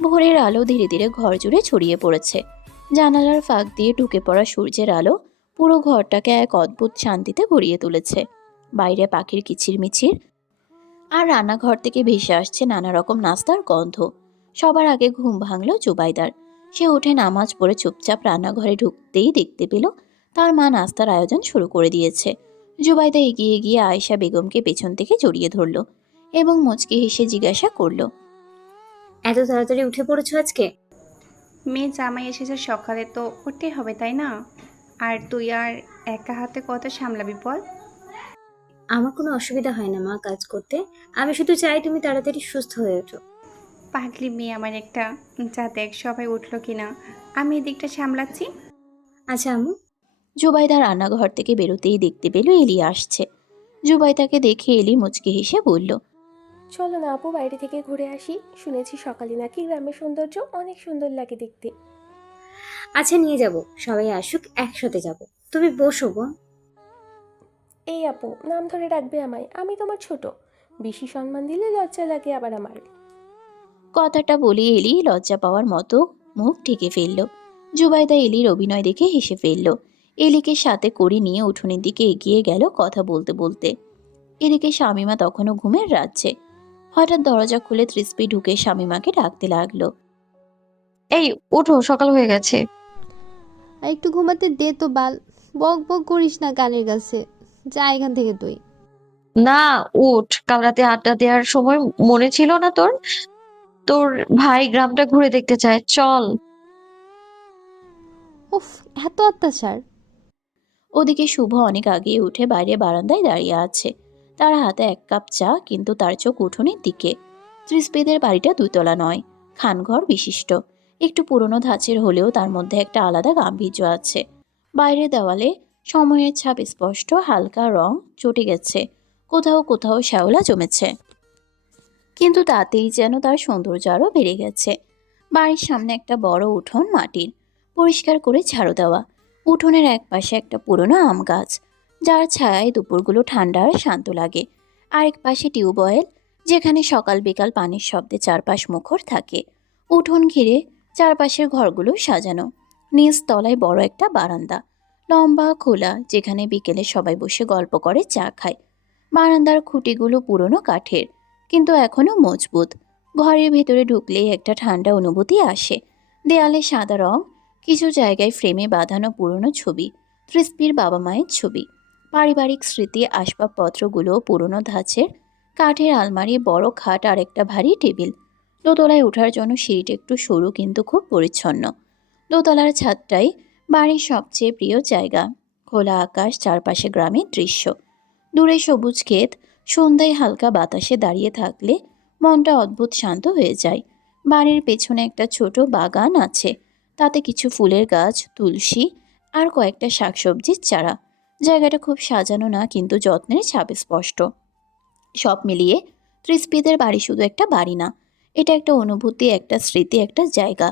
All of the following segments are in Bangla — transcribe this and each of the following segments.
ভোরের আলো ধীরে ধীরে ঘর জুড়ে ছড়িয়ে পড়েছে। জানালার ফাঁক দিয়ে ঢুকে পড়া সূর্যের আলো পুরো ঘরটাকে এক অদ্ভুত শান্তিতে ভরিয়ে তুলেছে। বাইরে পাখির কিচিরমিচির, আর রান্নাঘর থেকে ভেসে আসছে নানা রকম নাস্তার গন্ধ। সবার আগে ঘুম ভাঙল জুবাইদার। সে উঠে নামাজ পড়ে চুপচাপ রান্নাঘরে ঢুকতেই দেখতে পেল তার মা নাস্তার আয়োজন শুরু করে দিয়েছে। জুবাইদা এগিয়ে গিয়ে আয়েশা বেগমকে পেছন থেকে জড়িয়ে ধরল এবং মুচকি হেসে জিজ্ঞাসা করল, এত তাড়াতাড়ি উঠে পড়েছো আজকে? মেয়ে জামাই এসেছে সকালে, তো উঠতে হবে তাই না? আর তুই আর একা হাতে কত সামলাবি বল? আমার কোনো অসুবিধা হয় না মা কাজ করতে। আমি শুধু চাই তুমি তাড়াতাড়ি সুস্থ হয়ে ওঠো। পাগলি মেয়ে আমার একটা। যা দেখ সবাই উঠলো কিনা, আমি এদিকটা সামলাচ্ছি। আচ্ছা আম্মু। জুবাইদা রান্নাঘর থেকে বেরোতেই দেখতে পেল এলি আসছে। জুবাইদাকে দেখে এলি মুচকি হেসে বলল, চলো না আপু, বাইরে থেকে ঘুরে আসি। শুনেছি সকালে নাকি গ্রামের সৌন্দর্য অনেক সুন্দর লাগে দেখতে। আচ্ছা নিয়ে যাব, সবাই আসুক একসাথে যাব। তুমি বসো বোন। এই আপু, নাম ধরে রাখবে আমায়, আমি তোমার ছোট। বেশি সম্মান দিলে লজ্জা লাগে আবার আমার। কথাটা বলে এলি লজ্জা পাওয়ার মতো মুখ ঢেকে ফেলল। জুবাইদা এলির অভিনয় দেখে হেসে ফেলল। এলিকে সাথে করে নিয়ে উঠোনের দিকে এগিয়ে গেল কথা বলতে বলতে। এদিকে শামিমা তখনও ঘুমের রাজ্যে। হঠাৎ দরজা খুলে তৃষ্টি ঢুকে শামিমাকে ডাকতে লাগলো। এই ওঠো, সকাল হয়ে গেছে। আর একটু ঘুমাতে দে তো বাল। বক বক করিস না কানের কাছে। যা এখান থেকে তুই। না, উঠ, কাল রাতে আড্ডা দেওয়ার সময় মনে ছিল না তোর? তোর ভাই গ্রামটা ঘুরে দেখতে চায়, চল। উফ, এত অত্যাচার। ওদিকে শুভ অনেক আগে উঠে বাইরে বারান্দায় দাঁড়িয়ে আছে। তার হাতে এক কাপ চা, কিন্তু তার চোখ উঠোনের দিকে। ত্রিস্পিদের বাড়িটা দুতলা নয়, খানঘর বিশিষ্ট। একটু পুরনো ধাঁচের হলেও তার মধ্যে একটা আলাদা গাম্ভীর্য আছে। বাইরের দেওয়ালে সময়ের ছাপ স্পষ্ট, হালকা রং চটে গেছে, কোথাও কোথাও শ্যাওলা জমেছে, কিন্তু তাতেই যেন তার সৌন্দর্য আরও বেড়ে গেছে। বাড়ির সামনে একটা বড় উঠোন, মাটির, পরিষ্কার করে ঝাড়ু দেওয়া। উঠোনের এক পাশে একটা পুরনো আম গাছ, যার ছায়ায় দুপুরগুলো ঠান্ডা আর শান্ত লাগে। আরেক পাশে টিউবওয়েল, যেখানে সকাল বিকাল পানির শব্দে চারপাশ মুখর থাকে। উঠোন ঘিরে চারপাশের ঘরগুলো সাজানো। নিচ তলায় বড় একটা বারান্দা, লম্বা খোলা, যেখানে বিকেলে সবাই বসে গল্প করে, চা খায়। বারান্দার খুঁটিগুলো পুরনো কাঠের, কিন্তু এখনো মজবুত। ঘরের ভেতরে ঢুকলেই একটা ঠান্ডা অনুভূতি আসে। দেয়ালে সাদা রং, কিছু জায়গায় ফ্রেমে বাঁধানো পুরনো ছবি, তৃষ্পির বাবা মায়ের ছবি। পারিবারিক স্মৃতি, আসবাবপত্রগুলো পুরনো ধাঁচের, কাঠের আলমারি, বড় খাট আর একটা ভারী টেবিল। দোতলায় ওঠার জন্য সিঁড়িটা একটু সরু কিন্তু খুব পরিচ্ছন্ন। দোতলার ছাদটাই বাড়ির সবচেয়ে প্রিয় জায়গা। খোলা আকাশ, চারপাশে গ্রামের দৃশ্য, দূরে সবুজ ক্ষেত। সন্ধ্যায় হালকা বাতাসে দাঁড়িয়ে থাকলে মনটা অদ্ভুত শান্ত হয়ে যায়। বাড়ির পেছনে একটা ছোট বাগান আছে, তাতে কিছু ফুলের গাছ, তুলসী আর কয়েকটা শাকসবজির চারা। জায়গাটা খুব সাজানো না, কিন্তু যত্নের ছাপ স্পষ্ট। সব মিলিয়ে ত্রিস্পিদের বাড়ি শুধু একটা বাড়ি না, এটা একটা অনুভূতি, একটা স্মৃতি, একটা জায়গা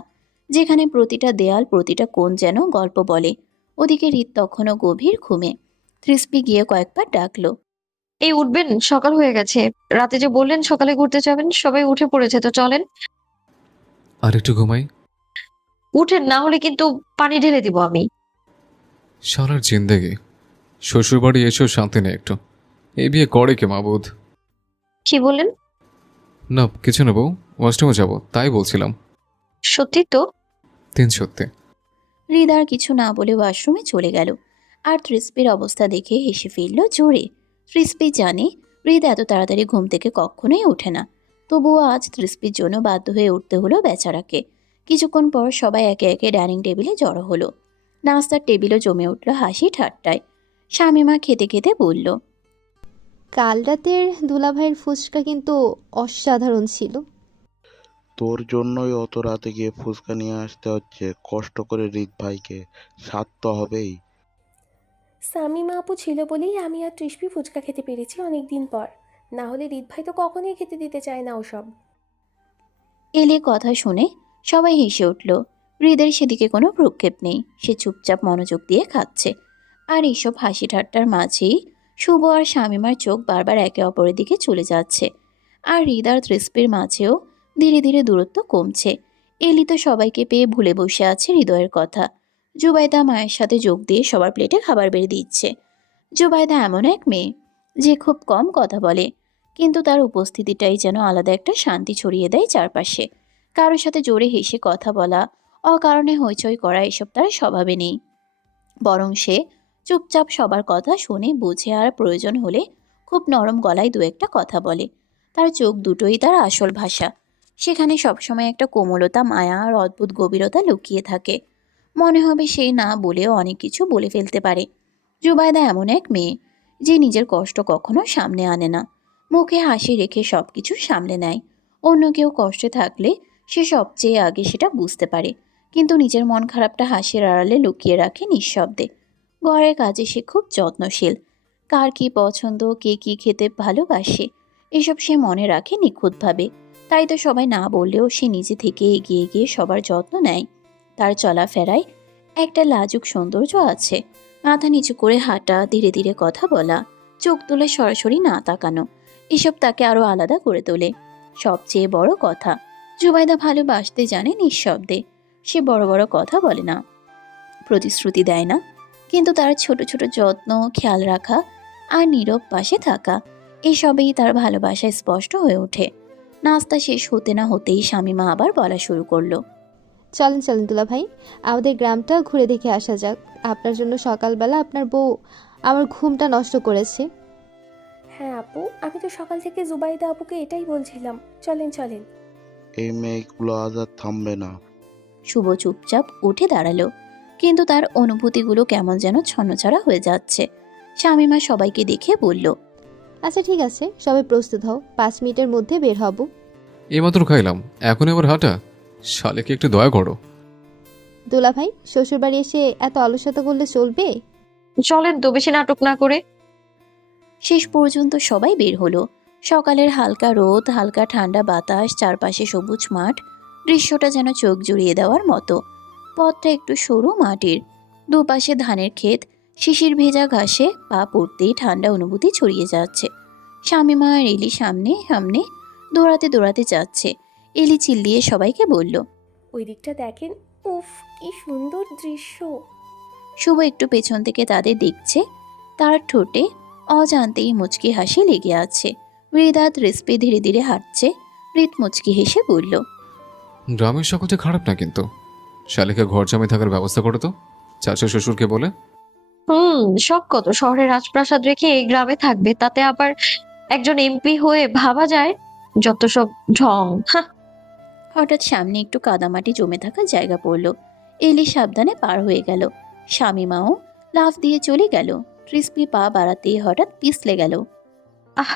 যেখানে প্রতিটা দেয়াল, প্রতিটা কোণ যেন গল্প বলে। ওদিকে হৃদ তখনও গভীর ঘুমে। ত্রিস্পি গিয়ে কয়েকবার ডাকলো। এই উঠবেন, সকাল হয়ে গেছে। রাতে যে বললেন সকালে ঘুরতে যাবেন, সবাই উঠে পড়েছে, তো চলেন। আর একটু ঘুমাই। উঠেন, না হলে কিন্তু পানি ঢেলে দিব আমি। সারার জিন্দেগি শ্বশুর বাড়ি এসেও শান্তি নেই একটু। এই বিয়ে করে কে মাবুদ? কি বললেন? না কিছু না বউ, ওয়াশরুমে যাবো তাই বলছিলাম। সত্যি তো? সত্যি। হৃদ আর কিছু না বলে ওয়াশরুমে চলে গেল। আর ত্রিস্পির অবস্থা দেখে হেসে ফেলল জোরে। ত্রিস্পি জানে হৃদ এত তাড়াতাড়ি ঘুম থেকে কখনোই ওঠে না। তবুও আজ ত্রিস্পির জন্য বাধ্য হয়ে উঠতে হলো বেচারাকে। কিছুক্ষণ পর সবাই একে একে ডাইনিং টেবিলে জড়ো হলো। নাস্তার টেবিলও জমে উঠল হাসি ঠাট্টায়। শামিমা খেতে খেতে বলল, কাল রাতের দুলাভাইয়ের ফুচকা কিন্তু অসাধারণ ছিল। তোর জন্যই অত রাতে গিয়ে ফুচকা নিয়ে আসতে হচ্ছে, কষ্ট করে হৃদ ভাইকে, স্বাদ তো হবেই। সামিমা আপু ছিল বলেই আমি আর তৃষ্পি ফুচকা খেতে পেরেছি অনেক দিন পর। না হলে রিত ভাই তো কখনোই খেতে দিতে চায় না ওসব। এলে কথা শুনে সবাই হেসে উঠল। হৃদের সেদিকে কোনো ভ্রুক্ষেপ নেই, সে চুপচাপ মনোযোগ দিয়ে খাচ্ছে। আর এইসব হাসি ঠাট্টার মাঝেই শুভ আর শামিমার চোখ বারবার একে অপরের দিকে চলে যাচ্ছে। আর হৃদ আর তৃষ্পির মাঝেও ধীরে ধীরে দূরত্ব কমছে। এলি তো সবাইকে পেয়ে ভুলে বসে আছে হৃদয়ের কথা। জুবাইদা মায়ের সাথে যোগ দিয়ে সবার প্লেটে খাবার বেড়ে দিচ্ছে। জুবাইদা এমন এক মেয়ে যে খুব কম কথা বলে, কিন্তু তার উপস্থিতিটাই যেন আলাদা একটা শান্তি ছড়িয়ে দেয় চারপাশে। কারোর সাথে জোরে হেসে কথা বলা, অকারণে হইচই করা এসব তার স্বভাবে নেই। বরং সে চুপচাপ সবার কথা শুনে বুঝে আর প্রয়োজন হলে খুব নরম গলায় দু একটা কথা বলে। তার চোখ দুটোই তার আসল ভাষা। সেখানে সবসময় একটা কোমলতা, মায়া আর অদ্ভুত গভীরতা লুকিয়ে থাকে। মনে হবে সে না বলেও অনেক কিছু বলে ফেলতে পারে। জুবাইদা এমন এক মেয়ে যে নিজের কষ্ট কখনো সামনে আনে না, মুখে হাসি রেখে সবকিছু সামলে নেয়। অন্য কেউ কষ্টে থাকলে সে সবচেয়ে আগে সেটা বুঝতে পারে, কিন্তু নিজের মন খারাপটা হাসির আড়ালে লুকিয়ে রাখে নিঃশব্দে। ঘরের কাজে সে খুব যত্নশীল। কার কি পছন্দ, কে কি খেতে ভালোবাসে, এসব সে মনে রাখে নিখুঁতভাবে। তাই তো সবাই না বললেও সে নিজে থেকে এগিয়ে গিয়ে সবার যত্ন নেয়। তার চলাফেরায় একটা লাজুক সৌন্দর্য আছে। মাথা নিচু করে হাঁটা, ধীরে ধীরে কথা বলা, চোখ তুলে সরাসরি না তাকানো, এসব তাকে আরো আলাদা করে তোলে। সবচেয়ে বড় কথা, জুবাইদা ভালোবাসতে জানে নিঃশব্দে। সে বড় বড় কথা বলে না, প্রতিশ্রুতি দেয় না, কিন্তু তার ছোট ছোট যত্ন, খেয়াল রাখা আর নীরব পাশে থাকা, এসবেই তার ভালোবাসায় স্পষ্ট হয়ে ওঠে। নাস্তা শেষ হতে না হতেই শামীমা আবার বলা শুরু করলো। চলেন চলেন দুলা ভাই, আমাদের গ্রামটা ঘুরে দেখে আসা যাক। আপনার জন্য সকালবেলা আপনার বউ আমার ঘুমটা নষ্ট করেছে। হ্যাঁ আপু, আমি তো সকাল থেকে জুবাইদা আপুকে এটাই বলছিলাম। চলেন চলেন। এই মেয়েগুলো আজ আর থামবে না। শুভ চুপচাপ উঠে দাঁড়ালো, কিন্তু তার অনুভূতিগুলো কেমন যেন ছন্নছাড়া হয়ে যাচ্ছে। শামীমা সবাইকে দেখে বলল, আচ্ছা ঠিক আছে, সবাই প্রস্তুত হও, 5 মিনিটের মধ্যে বের হব। এইমাত্র খাইলাম, এখন আবার হাঁটা? শালেকে একটু দয়া করো। দুলা ভাই, শ্বশুরবাড়ি এসে এত অলসতা করলে চলবে? চলেন তো, বেশি নাটক না করে। শেষ পর্যন্ত সবাই বের হলো। সকালের হালকা রোদ, হালকা ঠান্ডা বাতাস, চারপাশে সবুজ মাঠ, দৃশ্যটা যেন চোখ জুড়িয়ে দেওয়ার মতো। পথটা একটু সরু মাটির, দুপাশে ধানের ক্ষেত, শিশির ভেজা ঘাসে পা পড়তেই ঠান্ডা অনুভূতি ছড়িয়ে যাচ্ছে। শামীমা আর এলি সামনে সামনে দৌড়াতে দৌড়াতে যাচ্ছে। এলি চিল্লিয়ে সবাইকে বলল, ওই দিকটা দেখেন, উফ কি সুন্দর দৃশ্য। শুভ একটু পেছন থেকে তাদের দেখছে। তার ঠোঁটে অজান্তেই মুচকি হাসি লেগে আছে। হৃদাত রেসপে ধীরে ধীরে হাঁটছে। হৃদ মুচকি হেসে বলল, গ্রামের সকলটা খারাপ না, কিন্তু শালিকা ঘর জমে থাকার ব্যবস্থা করো তো, চাচা শ্বশুরকে বলে। শখ কত শহরে রাজপ্রাসাদ রেখে এই গ্রামে থাকবে, তাতে আবার একজন এমপি হয়ে ভাবা যায় যত সব ঢং। হাহ। হঠাৎ সামনে একটু কাদামাটি জমে থাকা জায়গা পড়ল। এলি সাবধানে পার হয়ে গেল। শামীমাও লাফ দিয়ে চলে গেল। ক্রিসপি পা বাড়াতেই হঠাৎ পিছলে গেল। আহ!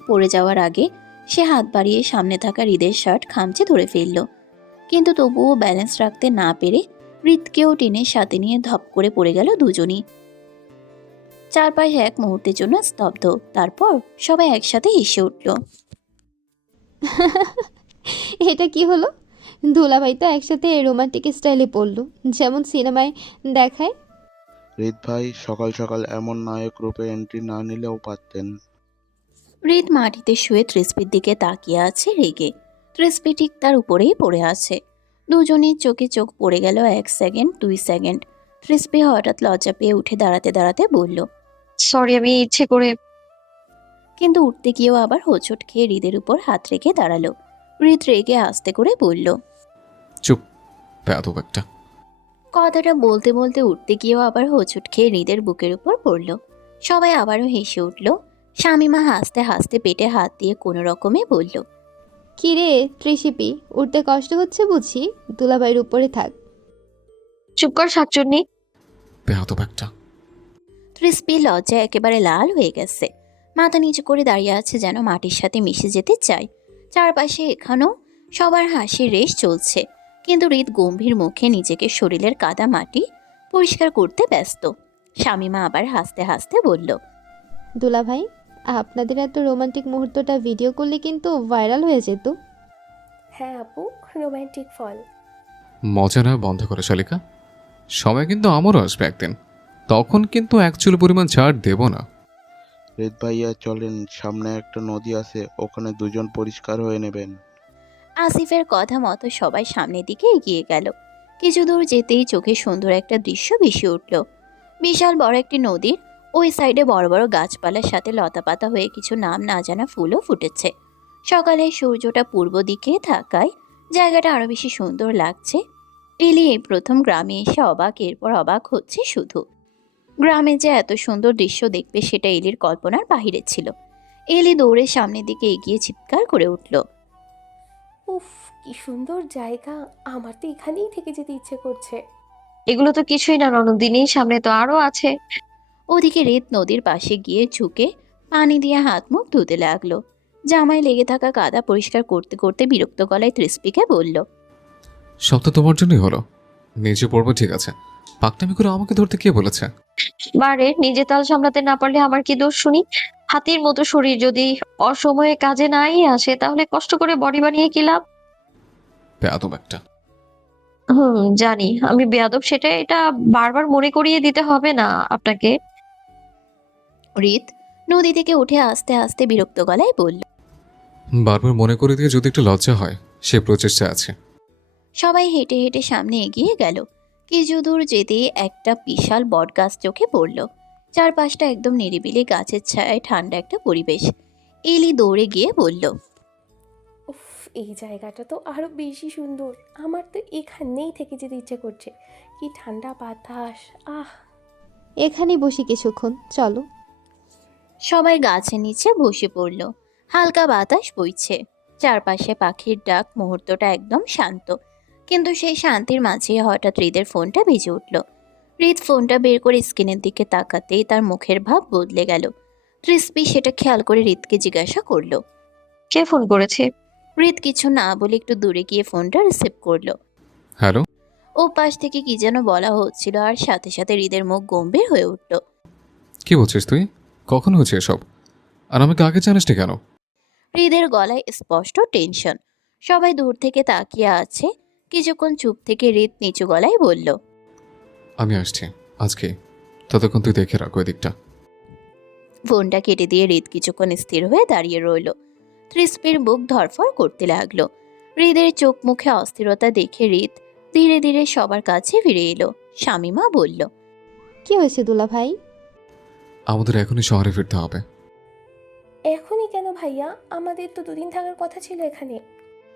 পড়ে যাওয়ার আগে সে হাত বাড়িয়ে সামনে থাকা হৃদের শার্ট খামচে ধরে ফেলল, কিন্তু তবুও ব্যালেন্স রাখতে না পেরে হৃদকেও টেনে সাথে নিয়ে ধপ করে পড়ে গেল দুজনই। চারপাশ এক মুহূর্তের জন্য স্তব্ধ। তারপর সবাই একসাথে হেসে উঠল। এটা কি হলো? দুলা ভাই তো একসাথে রোমান্টিক স্টাইলে পড়লো, যেমন সিনেমায় দেখায়। হৃদ ভাই সকাল সকাল এমন নায়ক রূপে এন্ট্রি না নিলেও পারতেন। হৃদ মাটিতে শুয়ে ত্রিস্পির দিকে তাকিয়ে আছে রেগে। ত্রিস্পি ঠিক তার উপরেই পড়ে আছে। দুজনের চোখে চোখ পড়ে গেল 1 সেকেন্ড, 2 সেকেন্ড। ত্রিস্পি হঠাৎ লজ্জা পেয়ে উঠে দাঁড়াতে দাঁড়াতে বলল, সরি, আমি ইচ্ছে করে। কিন্তু উঠতে গিয়েও আবার হোঁচট খেয়ে হৃদের উপর হাত রেখে দাঁড়ালো। হৃদ রেগে আস্তে করে বলল, চুপ, বেয়াদব একটা। কথাটা বলতে বলতে উঠতে গিয়েও আবার হোঁচট খেয়ে হৃদের বুকের উপর পড়ল। সবাই আবারও হেসে উঠল। শামীমা হাসতে হাসতে পেটে হাত দিয়ে কোনো রকমে বলল, কি রে ত্রিশিপি, উঠতে কষ্ট হচ্ছে বুঝি? দুলা ভাইয়ের উপরে থাক। চুপ কর শাকচুন্নি। বেয়াদব একটা। ক্রিসপি লজ্জায় একেবারে লাল হয়ে গেছে। মাথা নিচু করে দাঁড়িয়ে আছে, যেন মাটির সাথে মিশে যেতে চায়। চারপাশে এখানেও সবার হাসির রেশ চলছে, কিন্তু হৃদ গম্ভীর মুখে নিজেকে শরীরের কাদা মাটি পরিষ্কার করতে ব্যস্ত। শামীমা আবার হাসতে হাসতে বলল, দুলা ভাই, আপনাদের এত রোমান্টিক মুহূর্তটা ভিডিও করলে কিন্তু ভাইরাল হয়ে যেত। হ্যাঁ আপু, রোমান্টিক ফল। মজা না বন্ধ করে শালিকা, সময় কিন্তু আমারও আসবে একদিন, তখন কিন্তু এক চুল পরিমাণ ছাড় দেব না। হৃদ ভাইয়া চলেন, সামনে একটা নদী আছে, ওখানে দুজন পরিষ্কার হয়ে নেবেন। আসিফের কথা মতো সবাই সামনের দিকে এগিয়ে গেল। কিছু দূর যেতেই চোখে সুন্দর একটা দৃশ্য ভেসে উঠল। বিশাল বড় একটি নদীর ওই সাইডে বড় বড় গাছপালার সাথে লতাপাতা হয়ে কিছু নাম না জানা ফুলও ফুটেছে। সকালে সূর্যটা পূর্ব দিকে থাকায় জায়গাটা আরো বেশি সুন্দর লাগছে। এলি এই প্রথম গ্রামে এসে অবাক, এরপর অবাক হচ্ছে শুধু। গ্রামে যে এত সুন্দর দৃশ্য দেখবে সেটা এলির কল্পনার বাহিরে ছিল। এলি দৌড়ে সামনের দিকে এগিয়ে চিৎকার করে উঠল। উফ, কি সুন্দর জায়গা! আমার তো এখানেই থেকে যেতে ইচ্ছে করছে। এগুলো তো কিছুই না ননদিনী, সামনে তো আরো আছে। ওদিকে রেত নদীর পাশে গিয়ে ঝুঁকে পানি দিয়ে হাত মুখ ধুতে লাগলো। জামায় লেগে থাকা কাদা পরিষ্কার করতে করতে বিরক্ত গলায় তৃষ্পিকে বলল, সব তো তোমার জন্যই হলো। নিচে পড়বো ঠিক আছে, পাকনামি করে আমাকে ধরতে কে বলেছে? বারে নিজে তাল সামলাতে না পারলে আমার কি দোষ শুনি? হাতির মতো শরীর যদি অসময়ে কাজে নাই আসে তাহলে কষ্ট করে বডি বানিয়ে কি লাভ? বেয়াদব একটা। জানি আমি বেয়াদব, সেটা এটা বারবার মনে করিয়ে দিতে হবে না আপনাকে। রিত নদী থেকে উঠে আস্তে আস্তে বিরক্ত গলায় বলল। বারবার মনে করে দিয়ে যদি একটু লজ্জা হয়, সে প্রচেষ্টা আছে। সবাই হেঁটে হেঁটে সামনে এগিয়ে গেল। কিছু দূর যেতেই একটা বিশাল বটগাছ চোখে পড়ল। চারপাশটা একদম নিরিবিলি, গাছের ছায়ায় ঠান্ডা একটা পরিবেশ। এলি দৌড়ে গিয়ে বলল, উফ, এই জায়গাটা তো আরো বেশি সুন্দর। আমার তো এখানেই থেকে যেতে ইচ্ছে করছে। কি ঠান্ডা বাতাস! আহ! এখানেই বসি কিছুক্ষণ, চলো। সবাই গাছের নিচে বসে পড়ল। হালকা বাতাস বইছে, চারপাশে পাখির ডাক, মুহূর্তটা একদম শান্ত। কিন্তু সেই শান্তির মাঝে হঠাৎ হৃদের ফোনটা বেজে উঠল। হৃদ ফোনটা বের করে স্ক্রিনের দিকে তাকাতেই তার মুখের ভাব বদলে গেল। তৃষ্পি সেটা খেয়াল করে হৃদকে জিজ্ঞাসা করলো। কে ফোন করেছে? হৃদ কিছু না বলে একটু দূরে গিয়ে ফোনটা রিসিভ করলো। হ্যালো। ও পাশ থেকে কি যেন বলা হচ্ছিল, আর সাথে সাথে হৃদের মুখ গম্ভীর হয়ে উঠল। কি বলছিস তুই? কখন হচ্ছে এসব? আর আমাকে আগে জানিসনি কেন? হৃদের গলায় স্পষ্ট টেনশন। সবাই দূর থেকে তাকিয়ে আছে। কিছুক্ষণ চুপ থেকে হৃদ নিচু গলায় বলল, আমি আসছি আজকে, ততক্ষণ তুই দেখে রাখো এদিকটা। ফোনটা কেটে দিয়ে হৃদ কিছুক্ষণ স্থির হয়ে দাঁড়িয়ে রইল। তৃষ্পির বুক ধরফর করতে লাগলো। হৃদের চোখ মুখে অস্থিরতা দেখে হৃদ ধীরে ধীরে সবার কাছে ফিরে এলো। শামিমা বলল, কি হয়েছে দুলা ভাই? আমাদের এখনই শহরে ফিরতে হবে। এখনই কেন ভাইয়া? আমাদের তো দুদিন থাকার কথা ছিল এখানে।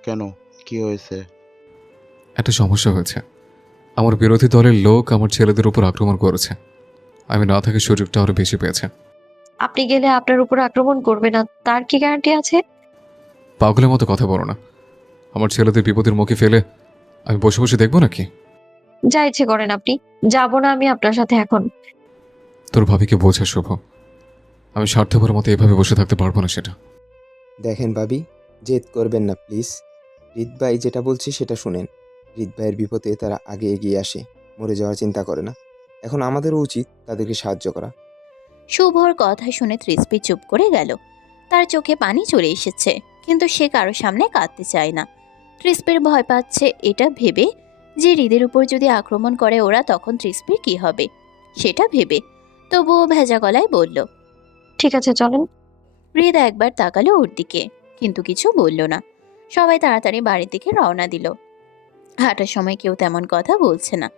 কেন, কি হয়েছে? একটা সমস্যা হয়েছে। আমার বিরোধী দলের লোক আমার ছেলেদের উপর আক্রমণ করেছে। আমি না থাকার সুযোগটা আরো বেশি পেয়েছে। আপনি গেলে আপনার উপর আক্রমণ করবে না, তার কি গ্যারান্টি আছে? পাগলের মতো কথা বলো না। আমার ছেলেদের বিপদের মুখে ফেলে আমি বসে বসে দেখবো নাকি? যা ইচ্ছে করেন আপনি, যাব না আমি আপনার সাথে এখন। তোর ভাবিকে বোঝা শুভ, আমি স্বার্থপর মতো এভাবে বসে থাকতে পারবো না সেটা। দেখেন ভাবি, জেদ করবেন না প্লিজ। হৃদ ভাই যেটা বলছি সেটা শুনেন। হৃদ ভাইয়ের বিপদে তারা আগে এগিয়ে আসে, মরে যাওয়ার চিন্তা করে না। এখন আমাদেরও উচিত তাদেরকে সাহায্য করা। শুভর কথা শুনে তৃষ্পি চুপ করে গেল। তার চোখে পানি চলে এসেছে, কিন্তু সে কারো সামনে কাঁদতে চায় না। তৃষ্পির ভয় পাচ্ছে এটা ভেবে যে হৃদের উপর যদি আক্রমণ করে ওরা, তখন তৃষ্পির কি হবে সেটা ভেবে। তবুও ভেজা গলায় বলল, ঠিক আছে চলেন। হৃদ একবার তাকালো ওর দিকে, কিন্তু কিছু বলল না। সবাই তাড়াতাড়ি বাড়ির দিকে রওনা দিল। হাঁটার সময় কেউ তেমন কথা বলছে না।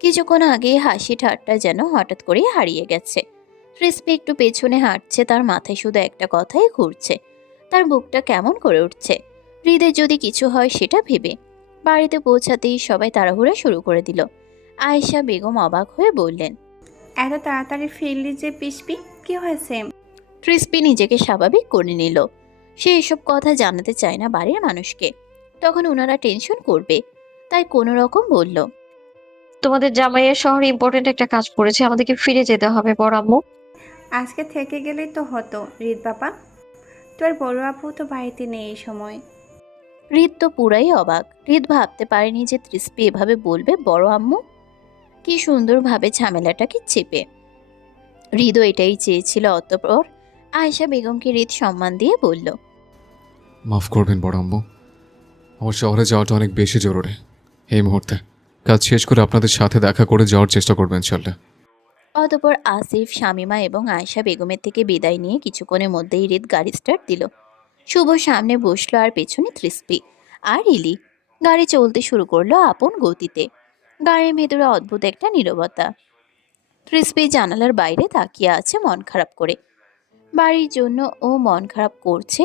কিছুক্ষণ আগে হাসি ঠাট্টা যেন হঠাৎ করে হারিয়ে গেছে। তৃষ্পি একটু পেছনে হাঁটছে, তার মাথায় শুধু একটা কথাই ঘুরছে। তার বুকটা কেমন করে উঠছে হৃদের যদি কিছু হয় সেটা ভেবে। বাড়িতে পৌঁছাতেই সবাই তাড়াহুড়া শুরু করে দিল। আয়েশা বেগম অবাক হয়ে বললেন, এত তাড়াতাড়ি ফিরলি যে পিসপি, কি হয়েছে? তৃষ্পি নিজেকে স্বাভাবিক করে নিল। সে এসব কথা জানাতে চায় না বাড়ির মানুষকে, তখন ওনারা টেনশন করবে, তাই কোনো রকম বলল, তোমাদের জামাইয়ের শহরে ইম্পর্টেন্ট একটা কাজ পড়েছে, আমাদেরকে ফিরে যেতে হবে বড় আম্মু। আজকে থেকে গেলেই তো হতো হৃদ বাবা। তোর বড় আপু তো বাড়িতে নেই এই সময়। হৃদ তো পুরাই অবাক। হৃদ ভাবতে পারেনি যে তৃষ্পি এভাবে বলবে বড় আম্মু। কি সুন্দরভাবে ঝামেলাটাকে চেপে। হৃদও এটাই চেয়েছিল। অতঃপর আয়েশা বেগমকে হৃদ সম্মান দিয়ে বলল, মাফ করবেন বড় আম্মু, আমার শহরে যাওয়াটা অনেক বেশি জরুরি এই মুহূর্তে। কাজ শেষ করে আপনাদের সাথে দেখা করে যাওয়ার চেষ্টা করবেন চললে। অতঃপর আসিফ, শামিমা এবং আয়েশা বেগমের থেকে বিদায় নিয়ে কিছুক্ষণের মধ্যেই হৃদ গাড়ি স্টার্ট দিল। শুভ সামনে বসলো আর পেছনে তৃষ্পি। আর ইলি। গাড়ি চলতে শুরু করলো আপন গতিতে। গাড়ির ভেতরে অদ্ভুত একটা নীরবতা। ক্রিসপি জানালার বাইরে তাকিয়ে আছে মন খারাপ করে। বাড়ির জন্য ও মন খারাপ করছে,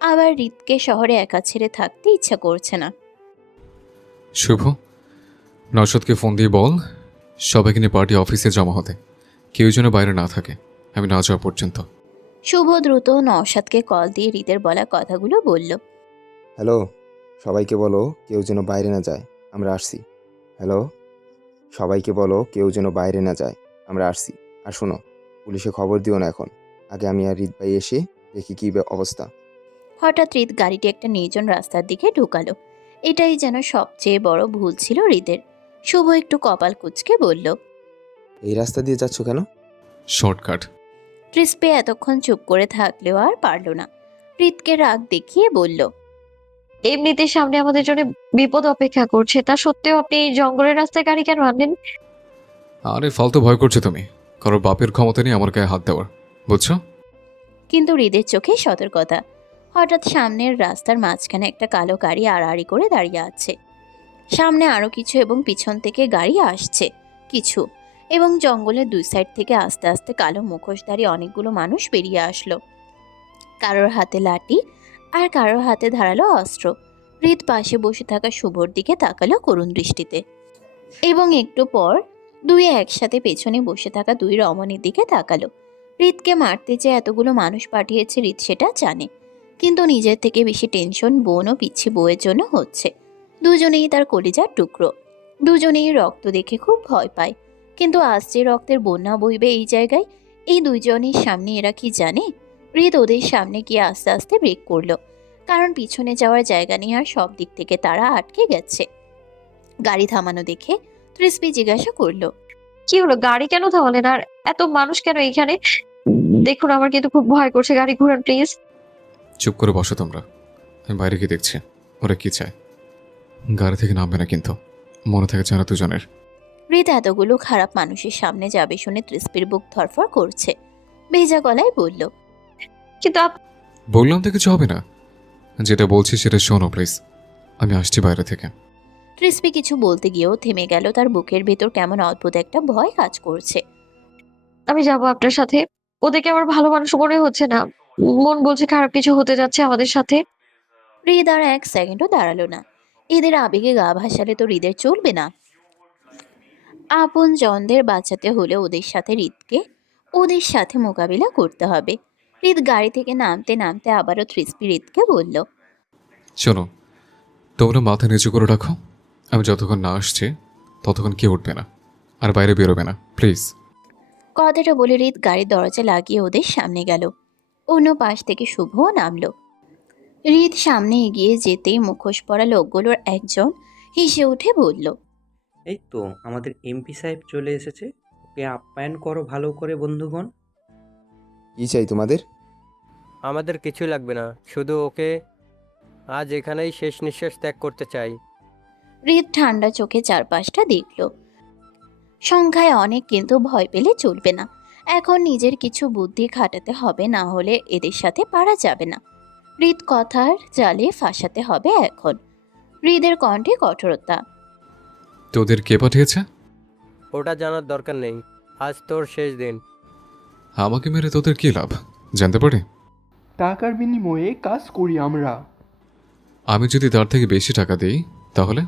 আবার হৃদকে শহরে একা ছেড়ে থাকতে ইচ্ছা করছে না। শুভ, নওশাদকে ফোন দিয়ে বল সবাইকে নিয়ে পার্টি অফিসে জমা হতে, কেউ যেন বাইরে না থাকে আমি না যাওয়া পর্যন্ত। শুভ দ্রুত নওশাদকে কল দিয়ে হৃদের বলা কথাগুলো বলল। হ্যালো, সবাইকে বলো কেউ যেন বাইরে না যায়, আমরা আসছি। হ্যালো, সবাইকে বলো কেউ যেন বাইরে না যায়, আমরা আসছি। আর শোনো, পুলিশে খবর দিও না এখন, আগে আমি আর হৃদ ভাই এসে দেখি কী অবস্থা। হঠাৎ হৃদ গাড়িটি একটা নির্জন রাস্তার দিকে ঢুকালো। এটাই যেন সবচেয়ে বড় ভুল ছিল হৃদের। শুভ একটু কপাল কুঁচকে বলল। এই রাস্তা দিয়ে যাচ্ছ কেন? শর্টকাট। ক্রিসপি এতক্ষণ চুপ করে থাকলেও আর পারল না। হৃদকে রাগ দেখিয়ে বলল। এমনিতে সামনে আমাদের জন্য বিপদ অপেক্ষা করছে, তা সত্ত্বেও আপনি এই জঙ্গলের রাস্তায় গাড়ি কেন আনলেন? আরে ফালতু ভয় করছে তুমি, কারোর বাপের ক্ষমতা নেই আমার গায়ে হাত দেওয়ার, বুঝছো? কিন্তু হৃদের চোখে সতর্কতা। হঠাৎ সামনের রাস্তার মাঝখানে একটা কালো গাড়ি আড়াআড়ি করে দাঁড়িয়ে আছে। সামনে আরো কিছু এবং পিছন থেকে গাড়ি আসছে কিছু, এবং জঙ্গলের দুই সাইড থেকে আস্তে আস্তে কালো মুখোশধারী অনেকগুলো মানুষ বেরিয়ে আসলো। কারোর হাতে লাঠি আর কারোর হাতে ধারালো অস্ত্র। হৃদ পাশে বসে থাকা শুভর দিকে তাকালো করুণ দৃষ্টিতে, এবং একটু পর দুই একসাথে পেছনে বসে থাকা দুই রমণীর দিকে তাকালো। হৃদকে মারতে চেয়ে এতগুলো মানুষ পাঠিয়েছে হৃদ সেটা জানে, কিন্তু নিজের থেকে বেশি টেনশন বোন ও পিচ্ছি বউয়ের জন্য হচ্ছে। দুজনেই তার কলিজার টুকরো, দুজনেই রক্ত দেখে খুব ভয় পায়। কিন্তু আজ যে রক্তের বন্যা বইবে এই জায়গায়, এই দুইজনের সামনে এরা কি জানে? হৃদ ওদের সামনে গিয়ে আস্তে আস্তে ব্রেক করলো, কারণ পিছনে যাওয়ার জায়গা নেই আর সব দিক থেকে তারা আটকে গেছে। গাড়ি থামানো দেখে ক্রিসপি জিজ্ঞাসা করলো। কি হলো, গাড়ি কেন থামালেন? আর এত মানুষ কেন এখানে? দেখুন, আমার কিন্তু খুব ভয় করছে, গাড়ি ঘুরান প্লিজ। চুপ করে বসো তোমরা, আমি বাইরে গিয়ে দেখছি ওরা কি চায়। গাড়ি থেকে নামবে না কিন্তু, মনে থাকে জানা দুজনের। হৃদ এতগুলো খারাপ মানুষের সামনে যাবে শুনে ক্রিসপির বুক ধরফর করছে। ভেজা গলায় বলল। কিন্তু বললাম তো কিছু হবে না, যেটা বলছি সেটা শোনো প্লিজ, আমি আসছি বাইরে থেকে। ক্রিসপি কিছু বলতে গিয়েও থেমে গেল। তার বুকের ভেতর কেমন অদ্ভুত একটা ভয় কাজ করছে। আমি যাব আপনার সাথে। ওদেরকে আমার ভালো মানুষ মনে হচ্ছে না, মন বলছে খারাপ কিছু হতে যাচ্ছে আমাদের সাথে। হৃদ আর এক সেকেন্ডও দাঁড়ালো না। এদের আবেগে গা ভাসালে তো হৃদের চলবে না। আপন জনদের বাঁচাতে হলে ওদের সাথে মোকাবিলা করতে হবে। হৃদ গাড়ি থেকে নামতে নামতে আবারও ক্রিসপি হৃদকে বলল। শোনো, তোমরা মাথা নিচু করে রাখো, আমি যতক্ষণ না আসছি ততক্ষণ কেউ উঠবে না আর বাইরে বেরোবে না প্লিজ। কথাটা বলে হৃদ গাড়ির দরজা লাগিয়ে ওদের সামনে গেল। অন্য পাশ থেকে শুভও নামলো। হৃদ সামনে এগিয়ে যেতেই মুখোশ পরা লোকগুলোর একজন হেসে উঠে বলল। এই তো আমাদের এমপি সাহেব চলে এসেছে, ওকে আপ্যায়ন করো ভালো করে বন্ধুগণ। কি চাই তোমাদের? আমাদের কিছু লাগবে না, শুধু ওকে আজ এখানেই শেষ নিঃশ্বাস ত্যাগ করতে চাই। হৃদ ঠান্ডা চোখে চারপাশটা দেখল। সংখ্যায় অনেক, কিন্তু ভয় পেলে চলবে না। এখন নিজের কিছু বুদ্ধি খাটাতে হবে, না হলে এদের সাথে পারা যাবে না। হৃদ কথার জালে ফাঁসাতে হবে এখন। হৃদের কণ্ঠে কঠোরতা। তোদের কে পাঠিয়েছে? ওটা জানার দরকার নেই, আজ তোর শেষ দিন। আমাকে মেরে তোদের কি লাভ জানতে পারি? টাকার বিনিময়ে কাজ করি আমরা। আমি যদি তার থেকে বেশি টাকা দিই তাহলে?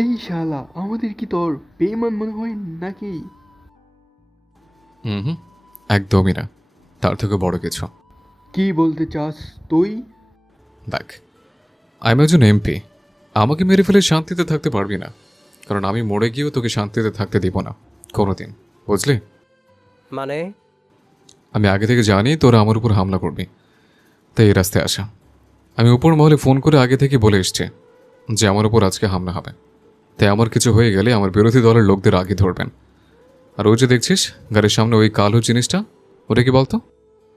এই শালা, আমাদের কি তোর বেঈমান মনে হয় নাকি? হুম, একদমই না, তার থেকে বড় কিছু। কি বলতে চাস তুই? দেখ, আমি একজন এমপি, আমাকে মেরে ফেলে শান্তিতে থাকতে পারবি না, কারণ আমি মরে গিয়েও তোকে শান্তিতে থাকতে দিব না কোনোদিন, বুঝলি? মানে? আমি আগে থেকে জানি তোরা আমার উপর হামলা করবি, তাই এই রাস্তায় আসা। আমি উপর মহলে ফোন করে আগে থেকে বলে এসছি যে আমার উপর আজকে হামলা হবে, তাই আমার কিছু হয়ে গেলে আমার বিরোধী দলের লোকদের আগে ধরবেন। আর ওই যে দেখছিস গাড়ির সামনে ওই কালো জিনিসটা, ওটা কি বলতো?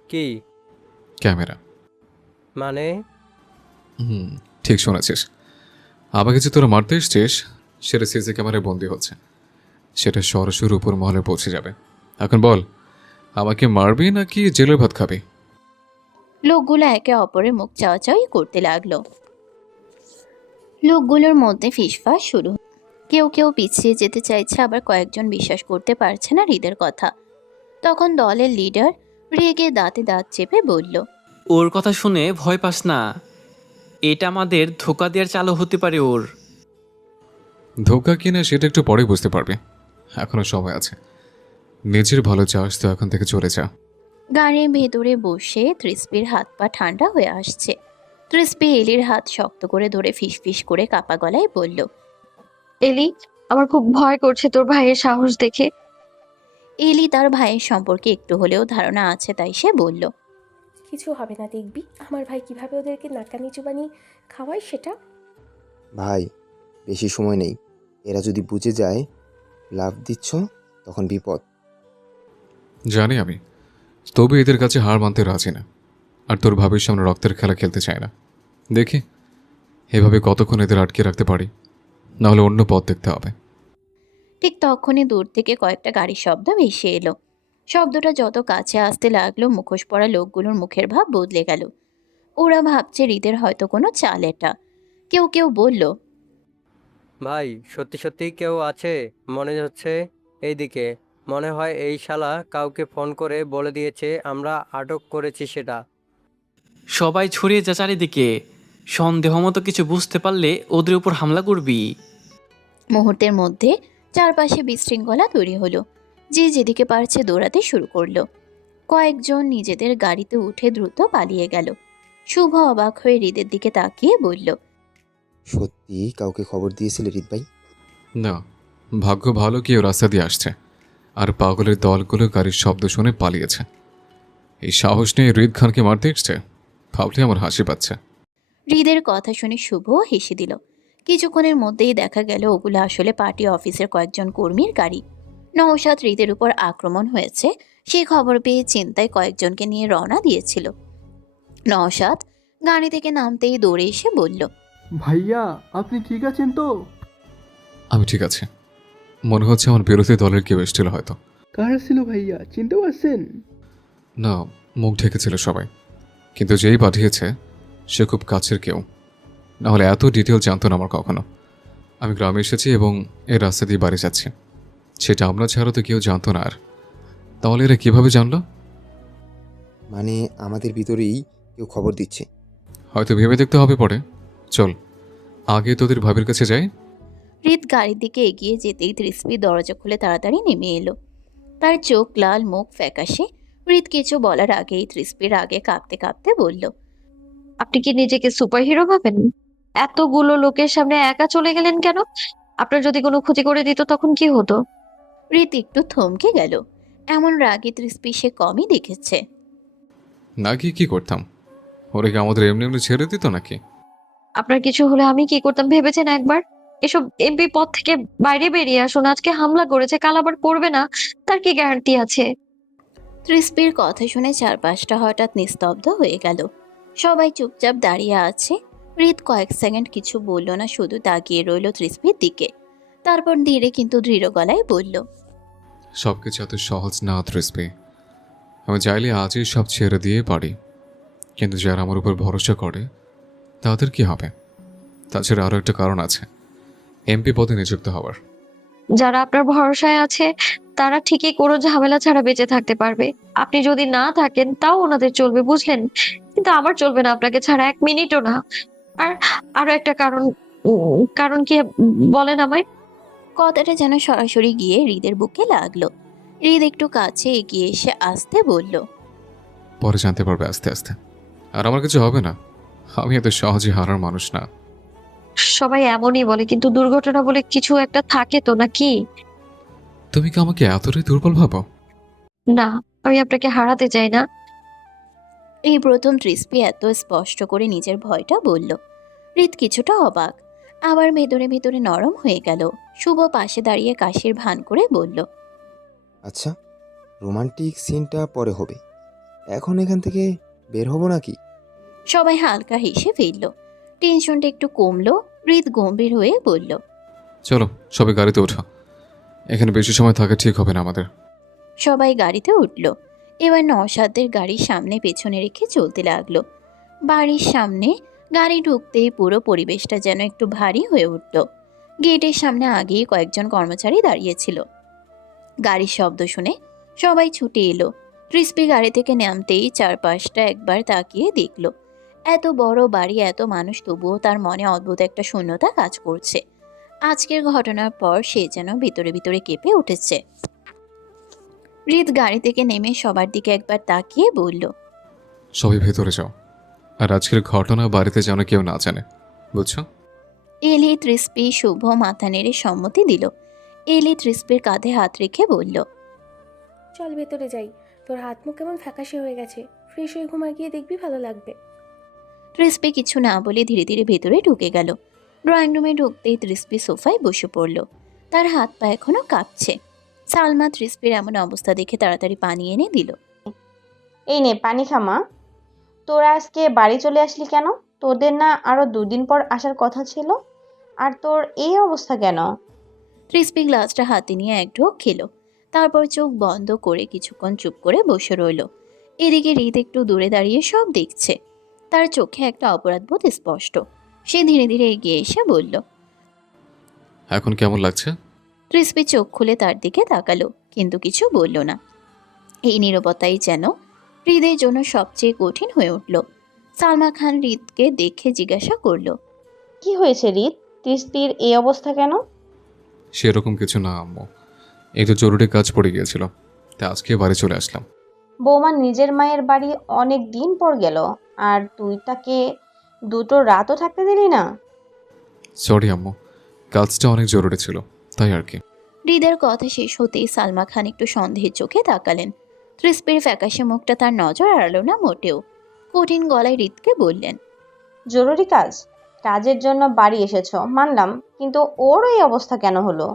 কি? ক্যামেরা। মানে? ঠিক শুনেছিস, আমাকে যে তোরা মারতে এসছিস সেটা সিসি ক্যামেরায় বন্দি হচ্ছে, সেটা সরাসরি উপর মহলে পৌঁছে যাবে। এখন বল, আমাকে মারবি নাকি জেলের ভাত খাবি? লোকগুলো একে অপরের মুখ চাওয়াচাওয়ি করতে লাগলো। লোকগুলোর মধ্যে ফিসফাস শুরু। কেউ কেউ পিছিয়ে যেতে চাইছে, আবার কয়েকজন বিশ্বাস করতে পারছে না হৃদের কথা। তখন দলের লিডার রেগে দাঁতে দাঁত চেপে বলল, ওর কথা শুনে ভয় পাস না, এটা আমাদের ধোকা দেওয়ার চালও হতে পারে ওর। ধোকা কিনা সেটা একটু পরে বুঝতে পারবে, এখনো সময় আছে। নিজের ভালো চাস তো এখন থেকে চলে যা। গাড়ির ভেতরে বসে তৃষ্পির হাত পা ঠান্ডা হয়ে আসছে। তৃষ্পি এলির হাত শক্ত করে ধরে ফিসফিস করে কাপা গলায় বলল, এলি, আমার খুব ভয় করছে তোর ভাইয়ের সাহস দেখে। এলি তার ভাইয়ের সম্পর্কে একটু হলেও ধারণা আছে, তাই সে বলল, কিছু হবে না, দেখবি আমার ভাই কিভাবে ওদেরকে নাকানি চুবানি খাওয়ায় সেটা। ভাই, বেশি সময় নেই। এরা যদি বুঝে যায় লাভ দিচ্ছ, তখন বিপদ। জানি আমি, তবে এদের কাছে হার মানতে রাজি না। আর তোর ভাবির সামনে রক্তের খেলা খেলতে চায় না। দেখি এভাবে কতক্ষণ এদের আটকে রাখতে পারি, নাহলে অন্য পথ দেখতে হবে। ঠিক তখনই দূর থেকে কয়েকটা গাড়ির শব্দ ভেসে এলো। শব্দটা যত কাছে আসতে লাগলো, মুখোশ পরা লোকগুলোর মুখের ভাব বদলে গেল। ওরা ভাবছে হৃদের হয়তো কোনো চাল এটা। কেউ কেউ বলল, ভাই, সত্যি সত্যি কেউ আছে মনে হচ্ছে এইদিকে। মনে হয় এই শালা কাউকে ফোন করে বলে দিয়েছে আমরা আটক করেছি সেটা। সবাই ছড়িয়ে যা চারিদিকে, সন্দেহ মতো কিছু বুঝতে পারলে ওদের উপর হামলা করবি। মুহূর্তের মধ্যে চারপাশে বিশৃঙ্খলা তৈরি হলো। যে যেদিকে পারছে দৌড়াতে শুরু করলো। কয়েকজন নিজেদের গাড়িতে উঠে দ্রুত পালিয়ে গেল। শুভ অবাক হয়ে হৃদের দিকে তাকিয়ে বলল, সত্যি কাউকে খবর দিয়েছিলে হৃদ ভাই? না, ভাগ্য ভালো কেউ রাস্তা দিয়ে আসছে, আর পাগলের দলগুলো গাড়ির শব্দ শুনে পালিয়েছে। এই সাহস নিয়ে হৃদ খানকে মারতে এসছে, ভাবলে আমার হাসি পাচ্ছে। হৃদের কথা শুনে শুভ হেসে দিল। কিছুক্ষণের মধ্যেই দেখা গেল ওগুলো আসলে পার্টি অফিসের কয়েকজন কর্মীর গাড়ি। নওশাদ হৃদের উপর আক্রমণ হয়েছে সে খবর পেয়ে চিন্তায় কয়েকজনকে নিয়ে রওনা দিয়েছিল। নওশাদ গাড়ি থেকে নামতেই দৌড়ে এসে বলল, ভাইয়া, আপনি ঠিক আছেন তো? আমি ঠিক আছে। মনে হচ্ছে আমার বিরোধী দলের কেউ এসেছিল হয়তো। কারা ছিল ভাইয়া, চিনতে পারছেন? না, মুখ ঢেকেছিল সবাই, কিন্তু যেই পাঠিয়েছে সে খুব কাছের কেউ, নাহলে এত ডিটেল জানতো না আমার কখনো। আমি গ্রামে এসেছি এবং এই রাস্তা দিয়ে বাড়ি যাচ্ছি, সেটা আমরা ছাড়া তো কেউ জানতো না। আর তাহলে এরা কীভাবে জানলো? মানে আমাদের ভিতরেই কেউ খবর দিচ্ছে। হয়তো ভেবে দেখতে হবে পরে। চল আগে তোদের ভাবির কাছে যাই। হৃদ গাড়ির দিকে এগিয়ে যেতেই তৃষ্পি দরজা খুলে তাড়াতাড়ি নেমে এলো। তার চোখ লাল, মুখ ফ্যাকাশে। হৃদ কিছু বলার আগেই তৃষ্পির আগে কাঁপতে কাঁপতে বলল, আপনি কি নিজেকে সুপারহিরো ভাবেন? এতগুলো লোকের সামনে একা চলে গেলেন কেন? আপনার যদি কোনো ক্ষতি করে দিত তখন কি হতো? হৃদ একটু থমকে গেল। এমন রাগী তৃষ্পি সে কমই দেখেছে। নাকি কি করতাম? ওরা কি আমাদের এমনি এমনি ছেড়ে দিত নাকি? আপনার কিছু হলে আমি কি করতাম ভেবেছেন একবার? এসব এমপি পদ থেকে বাইরে বেরিয়ে আসুন। আজকে হামলা করেছে, কাল আবার করবে না, তার কি গ্যারান্টি আছে? তৃষ্পির কথা শুনে চারপাশটা হঠাৎ নিস্তব্ধ হয়ে গেল। সবাই চুপচাপ দাঁড়িয়ে আছে। হৃদ কয়েক সেকেন্ড কিছু বলল না, শুধু তাকিয়ে রইল তৃষ্পির দিকে। তারপর ধীরে কিন্তু দৃঢ় গলায় বলল, সবকিছু এত সহজ না তৃষ্পি। আমি চাইলে আজই সব ছেড়ে দিয়ে পারি, কিন্তু যারা আমার উপর ভরসা করে তাদের কি হবে? তাছাড়া আরও একটা কারণ আছে, এমপি পদে নিযুক্ত হওয়ার। যারা আপনার ভরসায় আছে তারা ঠিকই কোনো ঝামেলা ছাড়া বেঁচে থাকতে পারবে। আপনি যদি না থাকেন তাও ওনাদের চলবে, বুঝলেন? কিন্তু আমার চলবে না আপনাকে ছাড়া, এক মিনিটও না। আর আরো একটা কারণ। কারণ কি বলেন আমায়? কথাটা যেন সরাসরি গিয়ে হৃদের বুকে লাগলো। হৃদ একটু কাছে এগিয়ে এসে আস্তে বলল, পরে জানতে পারবে আস্তে আস্তে। আর আমার কিছু হবে না, আমি এত সহজে হারার মানুষ না। সবাই এমনই বলে, কিন্তু দুর্ঘটনা বলে কিছু একটা থাকে তো, নাকি? তুমি কি আমাকে এতটাই দুর্বল ভাবো? না, আমি আপনাকে হারাতে চাই না। এই প্রথম তৃষ্পি এত স্পষ্ট করে নিজের ভয়টা বলল। হৃদ কিছুটা অবাক, আবার ভেতরে ভেতরে নরম হয়ে গেল। শুভ পাশে দাঁড়িয়ে কাশির ভান করে বলল, আচ্ছা, রোমান্টিক সিনটা পরে হবে, এখন এখান থেকে বের হবো নাকি? সবাই হালকা হেসে ফেলল। টেনশনটা একটু কমলো। হৃদ গম্ভীর হয়ে বলল, চলো সবাই গাড়িতে ওঠো, এখানে বেশি সময় থাকা ঠিক হবে না আমাদের। সবাই গাড়িতে উঠল। এবার নওশাদের গাড়ির সামনে পেছনে রেখে চলতে লাগলো। বাড়ির সামনে গাড়ি ঢুকতেই পুরো পরিবেশটা যেন একটু ভারী হয়ে উঠল। গেটের সামনে আগেই কয়েকজন কর্মচারী দাঁড়িয়েছিল। গাড়ির শব্দ শুনে সবাই ছুটে এলো। ক্রিস্পি গাড়ি থেকে নামতেই চারপাশটা একবার তাকিয়ে দেখল। এত বড় বাড়ি, এত মানুষ, তবুও তার মনে অদ্ভুত একটা শূন্যতা কাজ করছে। আজকের ঘটনার পর সে যেন ভিতরে ভিতরে কেঁপে উঠেছে। হৃদ গাড়ি থেকে নেমে সবার দিকে একবার তাকিয়ে বলল, সবাই ভেতরে যাও, আর আজকের ঘটনা বাড়িতে যেন কেউ না জানে, বুঝছো? এলি, ত্রিস্পি, শুভ মাথা নেড়ে সম্মতি দিল। এলি ত্রিস্পির কাঁধে হাত রেখে বলল, চল ভেতরে যাই, তোর হাত মুখ কেমন ফ্যাকাশে হয়ে গেছে, ফ্রেশ হয়ে ঘুমা গিয়ে দেখবি ভালো লাগবে। ত্রিস্পি কিছু না বলে ধীরে ধীরে ভেতরে ঢুকে গেল। ড্রয়িং রুমে ঢুকতেই ত্রিস্পি সোফায় বসে পড়ল। তার হাত পা এখনো কাঁপছে। সালমা ত্রিস্পির এমন অবস্থা দেখে তাড়াতাড়ি পানি এনে দিল। এই নে পানি খামা। তোরা আজকে বাড়ি চলে আসলি কেন? তোদের না আরো 2 দিন পর আসার কথা ছিল? আর তোর এই অবস্থা কেন? ত্রিস্পি গ্লাসটা হাতে নিয়ে এক ঢোক খেলো। তারপর চোখ বন্ধ করে কিছুক্ষণ চুপ করে বসে রইল। এদিকে হৃদ একটু দূরে দাঁড়িয়ে সব দেখছে। তার চোখে একটা অপরাধবোধ স্পষ্ট। সে ধীরে ধীরে এগিয়ে এসে বলল, এখন কেমন লাগছে? ত্রিস্পি চোখ খুলে তার দিকে তাকালো, কিন্তু কিছু বলল না। এই নীরবতাই যেন হৃদের জন্য সবচেয়ে কঠিন হয়ে উঠল। সালমা খান হৃদকে দেখে জিজ্ঞাসা করল, কি হয়েছে রিত? তৃষ্টির এই অবস্থা কেন? সেরকম কিছু না আম্মু, একটু জরুরি কাজ পড়ে গিয়েছিল, তাই আজকে বাড়ি চলে আসলাম। বৌমা নিজের মায়ের বাড়ি অনেক দিন পর গেল, আর তুই তাকে 2টো রাতও থাকতে দিলি না? সরি আম্মু, কাজটা অনেক জরুরি ছিল, তাই আর কি। হৃদের কথা শেষ হতেই সালমা খান একটু সন্দেহের চোখে তাকালেন। ত্রিস্পির ফ্যাকাশে মুখটা তার নজর এড়ালো না মোটেও। কঠিন গলায় হৃদকে বললেন, জরুরি কাজ? কাজের জন্য বাড়ি এসেছো মানলাম, কিন্তু ওর এই অবস্থা কেন হলো?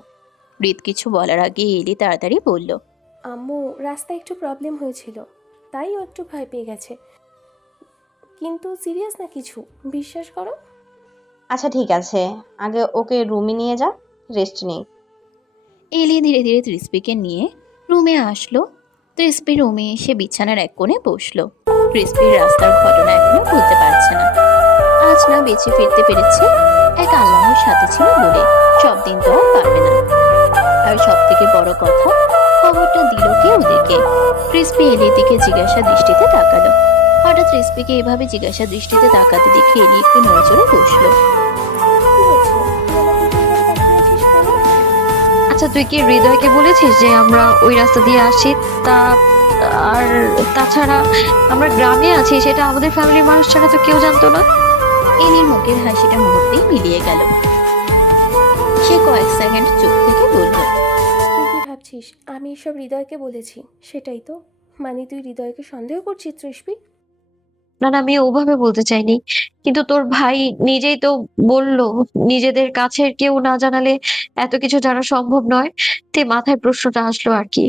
হৃদ কিছু বলার আগে এলি তাড়াতাড়ি বলল, আম্মু রাস্তায় একটু প্রবলেম হয়েছিল, তাই ও একটু ভয় পেয়ে গেছে, কিন্তু সিরিয়াস না কিছু, বিশ্বাস করো। আচ্ছা ঠিক আছে, আগে ওকে রুমে নিয়ে যা, রেস্ট নেই। এলি ধীরে ধীরে ত্রিস্পিকে নিয়ে রুমে আসলো। ত্রিস্পি রুমে এসে বিছানার এক কোণে বসলো। ত্রিস্পির রাস্তার ঘটনা এখনো ভুলতে পারছে না। আজ না বেঁচে ফিরতে পেরেছে, এক আল্লাহর সাথে ছিল বলে। সব দিন তো আর পারবে না। আর সব থেকে বড় কথা, খবরটা দিল কে ওদেরকে? ত্রিস্পি এলির দিকে জিজ্ঞাসা দৃষ্টিতে তাকালো। হঠাৎ ত্রিস্পিকে এভাবে জিজ্ঞাসা দৃষ্টিতে তাকাতে দেখে এলি একটু নড়েচড়ে বসলো। আচ্ছা, তুই কি হৃদয়কে বলেছিস যে আমরা ওই রাস্তা দিয়ে আসি? তা আর তাছাড়া আমরা গ্রামে আছি, সেটা আমাদের ফ্যামিলির মানুষ ছাড়া তো কেউ জানতো না। এলির মুখের হাসিটা মুহূর্তেই মিলিয়ে গেল। সে কয়েক সেকেন্ড চুপ থেকে বলল, তুই কি ভাবছিস আমি এসব হৃদয়কে বলেছি? সেটাই তো, মানে তুই হৃদয়কে সন্দেহ করছিস তৃষ্পি? না না, আমি ওভাবে বলতে চাইনি, কিন্তু তোর ভাই নিজেই তো বললো নিজেদের কাছের কেউ না জানালে এত কিছু জানা সম্ভব নয়। তে মাথায় প্রশ্নটা আসলো আর কি।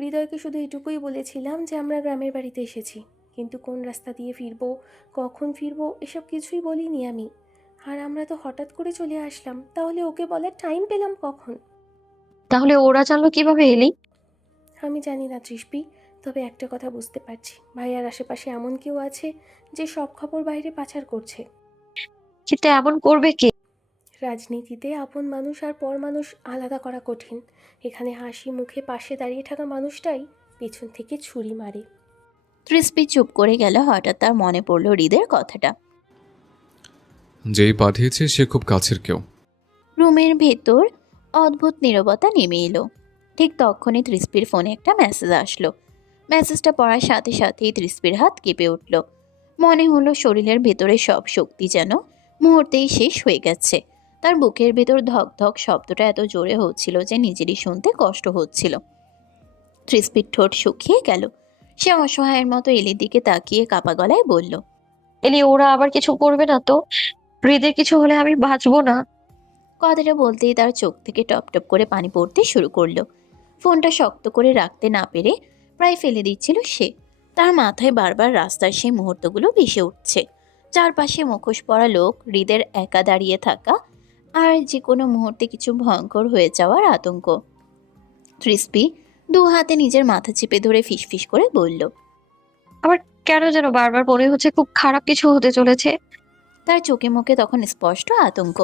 হৃদয়কে শুধু এটুকুই বলেছিলাম যে আমরা গ্রামের বাড়িতে এসেছি, কিন্তু কোন রাস্তা দিয়ে ফিরবো, কখন ফিরবো, এসব কিছুই বলিনি আমি। আর আমরা তো হঠাৎ করে চলে আসলাম, তাহলে ওকে বলার টাইম পেলাম কখন? তাহলে ওরা জানলো কিভাবে এলি? আমি জানি না তৃষ্পি, তবে একটা কথা বুঝতে পারছি, ভাইয়ার আশেপাশে এমন কেউ আছে যে সব খবর বাইরে পাচার করছে। কিন্তু এমন করবে কে? রাজনীতিতে আপন মানুষ আর পর মানুষ আলাদা করা কঠিন। এখানে হাসি মুখে পাশে দাঁড়িয়ে থাকা মানুষটাই পেছন থেকে ছুরি মারে। ত্রিস্পি চুপ করে গেল। হঠাৎ তার মনে পড়ল হৃদের কথাটা। যেই পাঠিয়েছে সে খুব কাছের কেউ। রুমের ভেতর অদ্ভুত নীরবতা নেমে এলো। ঠিক তখনই ত্রিস্পির ফোনে একটা মেসেজ আসলো। মেসেজটা পড়ার সাথে সাথেই ত্রিস্পির হাত কেঁপে উঠল। মনে হলো শরীরের ভেতরে সব শক্তি যেন মুহূর্তেই শেষ হয়ে গেছে। তার বুকের ভেতর ধক ধক শব্দটা এত জোরে হচ্ছিল যে নিজেরই শুনতে কষ্ট হচ্ছিল। ত্রিস্পির ঠোঁট শুকিয়ে গেল। সে অসহায়ের মতো এলির দিকে তাকিয়ে কাপা গলায় বলল, এলি, ওরা আবার কিছু করবে না তো? হৃদের কিছু হলে আমি বাঁচবো না। কথাটা বলতেই তার চোখ থেকে টপ টপ করে পানি পড়তে শুরু করলো। ফোনটা শক্ত করে রাখতে না পেরে প্রায় ফেলে দিচ্ছিল সে। তার মাথায় বারবার রাস্তার সেই মুহূর্তগুলো ভেসে উঠছে। চারপাশে মুখোশ পরা লোক, হৃদের একা দাঁড়িয়ে থাকা, আর যে কোনো মুহূর্তে কিছু ভয়ঙ্কর হয়ে যাওয়ার আতঙ্ক। ত্রিস্পি 2 হাতে নিজের মাথা চেপে ধরে ফিসফিস করে বলল, আমার কেন যেন বারবার মনে হচ্ছে খুব খারাপ কিছু হতে চলেছে। তার চোখে মুখে তখন স্পষ্ট আতঙ্ক।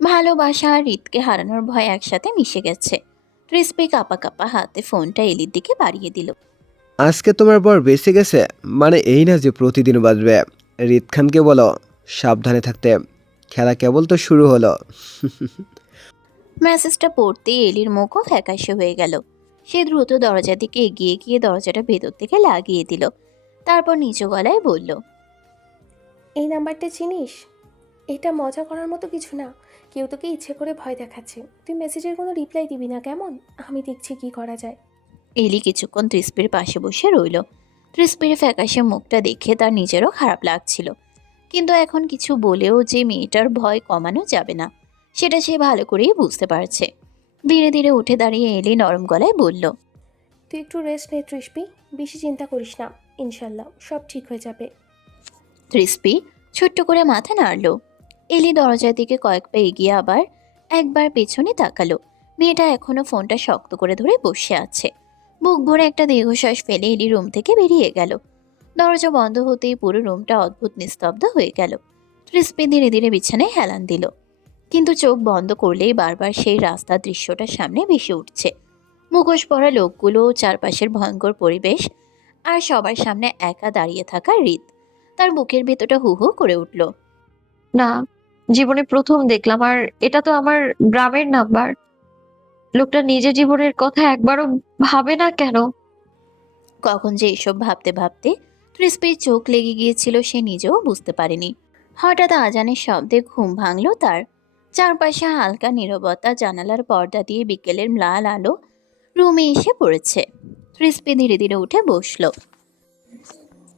ভালোবাসা আর হৃদকে হারানোর ভয় একসাথে মিশে গেছে। ক্রিসপি কাঁপা কাঁপা হাতে ফোনটা এলির দিকে বাড়িয়ে দিল। আজকে তোমার বর বেঁচে গেছে, মানে এই না যে প্রতিদিন বাজবে। রিদ খানকে বলো সাবধানে থাকতে, খেলা কেবল তো শুরু হলো। মেসেজটা পড়তেই এলির মুখও ফ্যাকাশে হয়ে গেল। সে দ্রুত দরজার দিকে এগিয়ে গিয়ে দরজাটা ভেতর থেকে লাগিয়ে দিল। তারপর নিচু গলায় বলল, এই নাম্বারটা চিনিস? এটা মজা করার মতো কিছু না। কেউ তোকে ইচ্ছে করে ভয় দেখাচ্ছে। তুই মেসেজের কোনো রিপ্লাই দিবি না, কেমন? আমি দেখছি কি করা যায়। এলি কিছুক্ষণ তৃষ্পির পাশে বসে রইল। তৃষ্পির ফ্যাকাশে মুখটা দেখে তার নিজেরও খারাপ লাগছিল, কিন্তু এখন কিছু বলেও যে মেয়েটার ভয় কমানো যাবে না সেটা সে ভালো করেই বুঝতে পারছে। ধীরে ধীরে উঠে দাঁড়িয়ে এলি নরম গলায় বলল, তুই একটু রেস্ট নে তৃষ্পি, বেশি চিন্তা করিস না, ইনশাল্লাহ সব ঠিক হয়ে যাবে। তৃষ্পি ছোট্ট করে মাথা নাড়ল। এলি দরজার দিকে কয়েক পা এগিয়ে আবার একবার পেছনে তাকালো। মেয়েটা এখনো ফোনটা শক্ত করে ধরে বসে আছে। বুক ভরে একটা দীর্ঘশ্বাস ফেলে এলি রুম থেকে বেরিয়ে গেল। দরজা বন্ধ হতেই পুরো রুমটা অদ্ভুত নিস্তব্ধ হয়ে গেল। তৃষ্পি ধীরে ধীরে বিছানায় হেলান দিল, কিন্তু চোখ বন্ধ করলেই বারবার সেই রাস্তার দৃশ্যটা সামনে ভেসে উঠছে। মুখোশ পরা লোকগুলো, চারপাশের ভয়ঙ্কর পরিবেশ, আর সবার সামনে একা দাঁড়িয়ে থাকা হৃদ। তার বুকের ভেতরটা হু হু করে উঠল। না, জীবনে প্রথম দেখলাম। আর এটা তো আমার গ্রামের নাম্বার। লোকটা নিজের জীবনের কথা একবারও ভাবে না কেন? কখন যে এসব ভাবতে ভাবতে তৃষ্পির চোখ লেগে গিয়েছিল সে নিজেও বুঝতে পারেনি। হঠাৎ আজানের শব্দে ঘুম ভাঙল তার। চারপাশে হালকা নীরবতা, জানালার পর্দা দিয়ে বিকেলের লাল আলো রুমে এসে পড়েছে। তৃষ্পি ধীরে ধীরে উঠে বসল।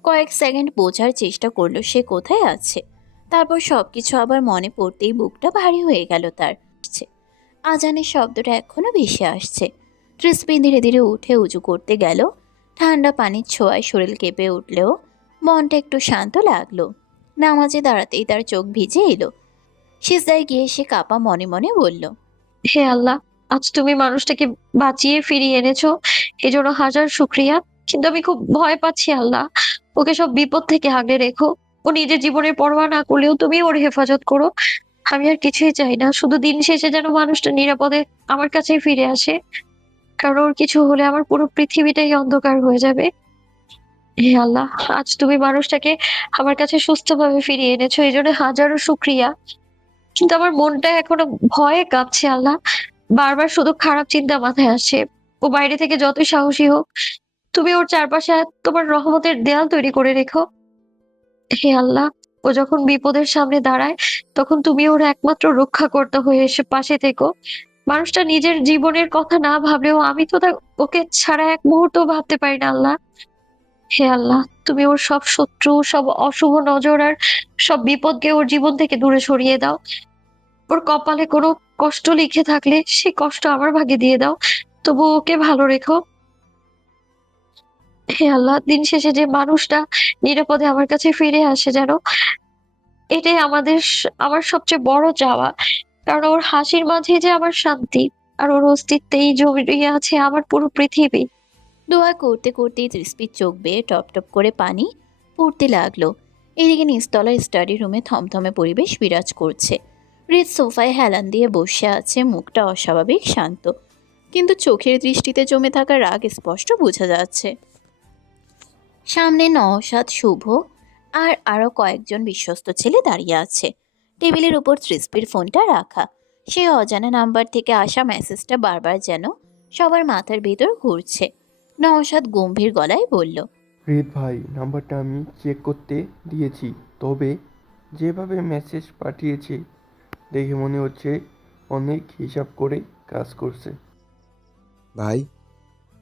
কয়েক সেকেন্ড বোঝার চেষ্টা করলো সে কোথায় আছে। তারপর সবকিছু আবার মনে পড়তেই বুকটা ভারী হয়ে গেল তার। আজানের শব্দটা এখনো ভেসে আসছে। তৃষ্পি ধীরে ধীরে উঠে উঁচু করতে গেল। ঠান্ডা পানির ছোঁয়ায় শরীর কেঁপে উঠলেও মনটা একটু শান্ত লাগলো। নামাজে দাঁড়াতেই তার চোখ ভিজে এলো। সিজদায় গিয়ে সে কাঁপা মনে মনে বলল, হে আল্লাহ, আজ তুমি মানুষটাকে বাঁচিয়ে ফিরিয়ে এনেছো, এজন্য হাজার শুক্রিয়া। কিন্তু আমি খুব ভয় পাচ্ছি আল্লাহ। ওকে সব বিপদ থেকে আগলে রেখো। ও নিজের জীবনের পরোয়া না করলেও তুমি ওর হেফাজত করো। আমি আর কিছুই চাই না, শুধু দিন শেষে যেন মানুষটা নিরাপদে আমার কাছেই ফিরে আসে। কারণ ওর কিছু হলে আমার পুরো পৃথিবীটাই অন্ধকার হয়ে যাবে। হে আল্লাহ, আজ তুমি মানুষটাকে আমার কাছে সুস্থভাবে ফিরিয়ে এনেছো, এই জন্য হাজারো শুক্রিয়া। কিন্তু আমার মনটা এখনো ভয়ে কাঁপছে আল্লাহ। বারবার শুধু খারাপ চিন্তা মাথায় আসছে। ও বাইরে থেকে যতই সাহসী হোক, তুমি ওর চারপাশে তোমার রহমতের দেয়াল তৈরি করে রেখো। হে আল্লাহ, ও যখন বিপদের সামনে দাঁড়ায় তখন তুমি ওর একমাত্র রক্ষাকর্তা হয়ে এসে পাশে থেকো। মানুষটা নিজের জীবনের কথা না ভাবলেও আমি তো ওকে ছাড়া এক মুহূর্ত ভাবতে পারি না আল্লাহ। হে আল্লাহ, তুমি ওর সব শত্রু, সব অশুভ নজর আর সব বিপদকে ওর জীবন থেকে দূরে সরিয়ে দাও। ওর কপালে কোনো কষ্ট লিখে থাকলে সেই কষ্ট আমার ভাগে দিয়ে দাও, তবু ওকে ভালো রেখো। হে আল্লাহ, দিন শেষে যে মানুষটা নিরাপদে আমার কাছে ফিরে আসে যেন, এটাই আমার সবচেয়ে বড় চাওয়া। কারণ ওর হাসির মাঝে যে আমার শান্তি, আর ওর অস্তিত্বেই জড়িয়ে আছে আমার পুরো পৃথিবী। দোয়া করতে করতেই তৃষ্পির চোখ বেয়ে টপ টপ করে পানি পড়তে লাগলো। এদিকে নিচতলার স্টাডি রুমে থমথমে পরিবেশ বিরাজ করছে। হৃদ সোফায় হেলান দিয়ে বসে আছে, মুখটা অস্বাভাবিক শান্ত, কিন্তু চোখের দৃষ্টিতে জমে থাকা রাগ স্পষ্ট বোঝা যাচ্ছে। সামনে নওশাদ, শুভ আর আরও কয়েকজন বিশ্বস্ত ছেলে দাঁড়িয়ে আছে। টেবিলের উপর তৃষ্পির ফোনটা রাখা। সে অজানা নাম্বার থেকে আসা মেসেজটা বারবার যেন সবার মাথার ভেতর ঘুরছে। নওশাদ গম্ভীর গলায় বলল, রিদ ভাই, নাম্বারটা আমি চেক করতে দিয়েছি, তবে যেভাবে মেসেজ পাঠিয়েছে দেখে মনে হচ্ছে অনেক হিসাব করে কাজ করছে। ভাই,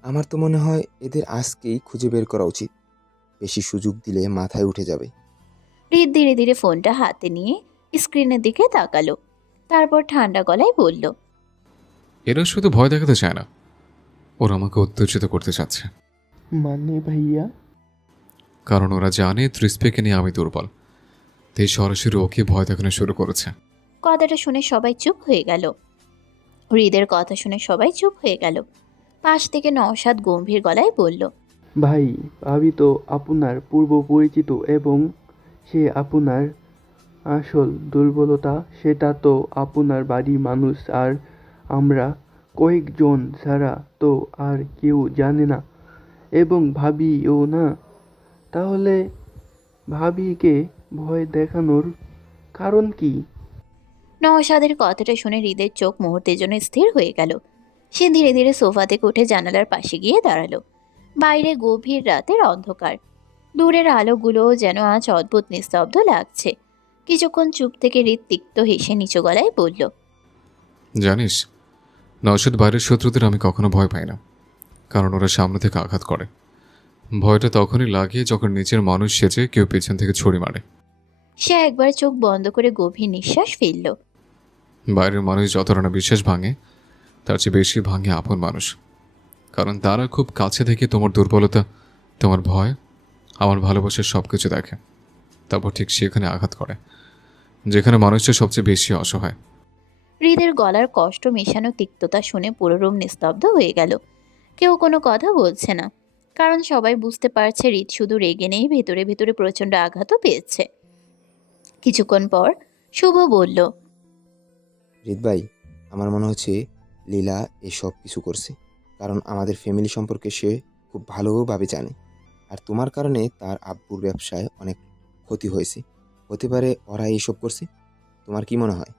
আমার তো মনে হয় এদের আজকেই খুঁজে বের করা উচিত। বেশি সুযোগ দিলে মাথায় উঠে যাবে। হৃদ ধীরে ধীরে ফোনটা হাতে নিয়ে স্ক্রিনের দিকে তাকালো। তারপর ঠান্ডা গলায় বলল, এরা শুধু ভয় দেখাতে চায় না, ওরা আমাকে উত্তেজিত করতে চাচ্ছে। মানে ভাইয়া? কারণ ওরা জানে তৃষ্পিকে নিয়ে আমি দুর্বল, তাই সরাসরি ওকে ভয় দেখানো শুরু করেছে। কথাটা শুনে সবাই চুপ হয়ে গেল। হৃদের কথা শুনে সবাই চুপ হয়ে গেল। পাশ থেকে নওশাদ গম্ভীর গলায় বলল, ভাই, ভাবি তো আপনার পূর্ব পরিচিত এবং সে আপনার আসল দুর্বলতা সেটা তো আপনার বাড়ির মানুষ আর আমরা কয়েকজন ছাড়া তো আর কেউ জানে না, এবং ভাবিও না। তাহলে ভাবিকে ভয় দেখানোর কারণ কি? নওশাদের কথাটা শুনে হৃদের চোখ মুহূর্তের জন্য স্থির হয়ে গেল। সে ধীরে ধীরে সোফা থেকে উঠে জানালার পাশে গিয়ে দাঁড়ালো। বাইরে গভীর রাতের অন্ধকার, দূরের আলোগুলো যেন আজ অদ্ভুত নিস্তব্ধ লাগছে। কিছুক্ষণ চুপ থেকে হৃদ তিক্ত হেসে নিচু গলায় বলল, জানিস, নওশাদ বাইরের শত্রুদের আমি কখনো ভয় পাই না, কারণ ওরা সামনে থেকে আঘাত করে। ভয়টা তখনই লাগে যখন নিচের মানুষ সেজে কেউ পেছন থেকে ছুরি মারে। সে একবার চোখ বন্ধ করে গভীর নিঃশ্বাস ফেলল। বাইরের মানুষ যতটা না বিশ্বাস ভাঙে, তার চেয়ে বেশি ভাঙে আপন মানুষ। কারণ তারা খুব কাছে থেকে তোমার দুর্বলতা, তোমার ভয়, আমার ভালোবাসার সব কিছু দেখে, তারপর ঠিক সেখানে আঘাত করে, যেখানে মানুষটা সবচেয়ে বেশি অসহায়। হৃদের গলার কষ্ট মেশানো তিক্ততা শুনে পুরো রুম নিস্তব্ধ হয়ে গেল। কেউ কোনো কথা বলছে না, কারণ সবাই বুঝতে পারছে হৃদ শুধু রেগে নেই, ভেতরে ভেতরে প্রচণ্ড আঘাতও পেয়েছে। কিছুক্ষণ পর শুভ বলল, হৃদ ভাই, আমার মনে হচ্ছে লীলা এসব কিছু করছে, কারণ আমাদের ফ্যামিলি সম্পর্কে সে খুব ভালোভাবে জানে। আর তোমার কারণে তার আব্বুর ব্যবসায় অনেক ক্ষতি হয়েছে। হতে পারে ওরা এইসব করছে। তোমার কি মনে হয়?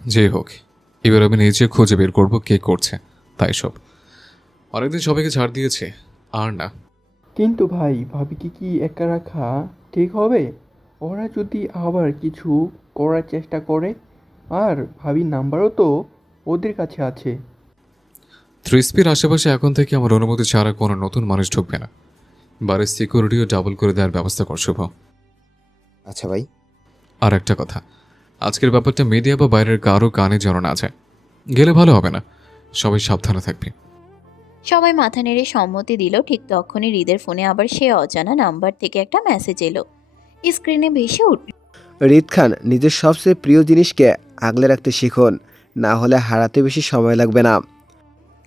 যেই হোক, এবার আমি নিজে খুঁজে বের করবো কে করছে তাই সব। অনেকদিন সবাইকে ছাড় দিয়েছে, আর না। কিন্তু ভাই, ভাবিকে কি একা রাখা ঠিক হবে? ওরা যদি আবার কিছু করার চেষ্টা করে, আর ভাবির নাম্বারও তো ওদের কাছে আছে। ত্রিস্পির আশেপাশে এখন থেকে আমার অনুমতি ছাড়া কোনো নতুন মানুষ ঢুকবে না। বাড়ির সিকিউরিটিও ডাবল করে দেওয়ার ব্যবস্থা কর শুভ। আচ্ছা ভাই। আর একটা কথা, আজকের ব্যাপারটা মিডিয়া বা বাইরের কারো কানে যেন না যায়। গেলে ভালো হবে না, সবাই সাবধানে থাকবে। সবাই মাথা নেড়ে সম্মতি দিল। ঠিক তখনই হৃদের ফোনে আবার সে অজানা নাম্বার থেকে একটা মেসেজ এলো। স্ক্রিনে ভেসে উঠল, হৃদ খান, নিজের সবচেয়ে প্রিয় জিনিসকে আগলে রাখতে শিখুন, না হলে হারাতে বেশি সময় লাগবে না।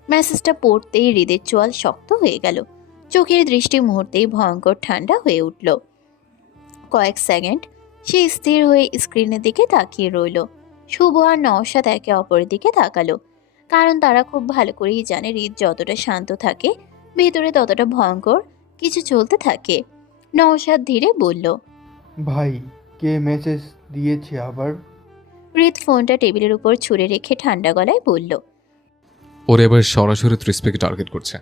মেসেজটা পড়তেই হৃদের চোয়াল শক্ত হয়ে গেল। চোখের দৃষ্টি মুহূর্তেই ভয়ঙ্কর ঠান্ডা হয়ে উঠল। কয়েক সেকেন্ড সে স্থির হয়ে স্ক্রিনের দিকে তাকিয়ে রইল। শুভ আর নওশাদ একে অপরের দিকে তাকালো, কারণ তারা খুব ভালো করেই জানে হৃদ যতটা শান্ত থাকে, ভেতরে ততটা ভয়ঙ্কর কিছু চলতে থাকে। নওশাদ ধীরে বলল, ভাই, কে মেসেজ দিয়েছে আবার? হৃদ ফোনটা টেবিলের উপর ছুঁড়ে রেখে ঠান্ডা গলায় বলল, ওরা এবার সরাসরি ত্রিস্পিকে টার্গেট করছে।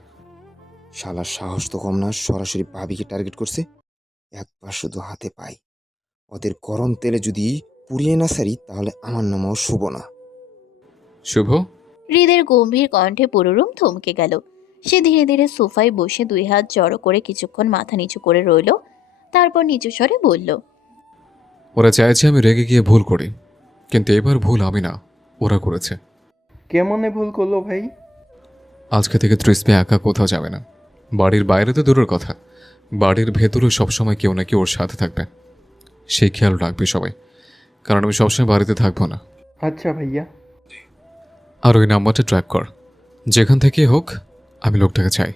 শালার সাহস তো কম না, সরাসরি ভাবিকে টার্গেট করছে। একবার শুধু হাতে পাই, ওদের গরম তেলে যদি পুড়িয়ে না সারি, তাহলে আমার নামও শুভ না। শুভ? হৃদের গম্ভীর কণ্ঠে পুরো রুম থমকে গেল। সে ধীরে ধীরে সোফায় বসে দুই হাত জড়ো করে কিছুক্ষণ মাথা নিচু করে রইল। তারপর নিচু স্বরে বলল, ওরা চাইছে আমি রেগে গিয়ে ভুল করি, কিন্তু এবার ভুল আমি না, ওরা করেছে। কেমনে ভুল করলো ভাই? আজকে থেকে ত্রিস্পি একা কোথাও যাবে না। বাড়ির বাইরে তো দূরের কথা, বাড়ির ভেতরেও সবসময় কেউ না কেউ ওর সাথে থাকবে। সেই খেয়াল রাখবে সবাই, কারণ আমি সবসময় বাড়িতে থাকবো না। আচ্ছা ভাইয়া। আর ওই নাম্বারটা ট্র্যাক কর, যেখান থেকেই হোক। আমি লোকটাকে চাই।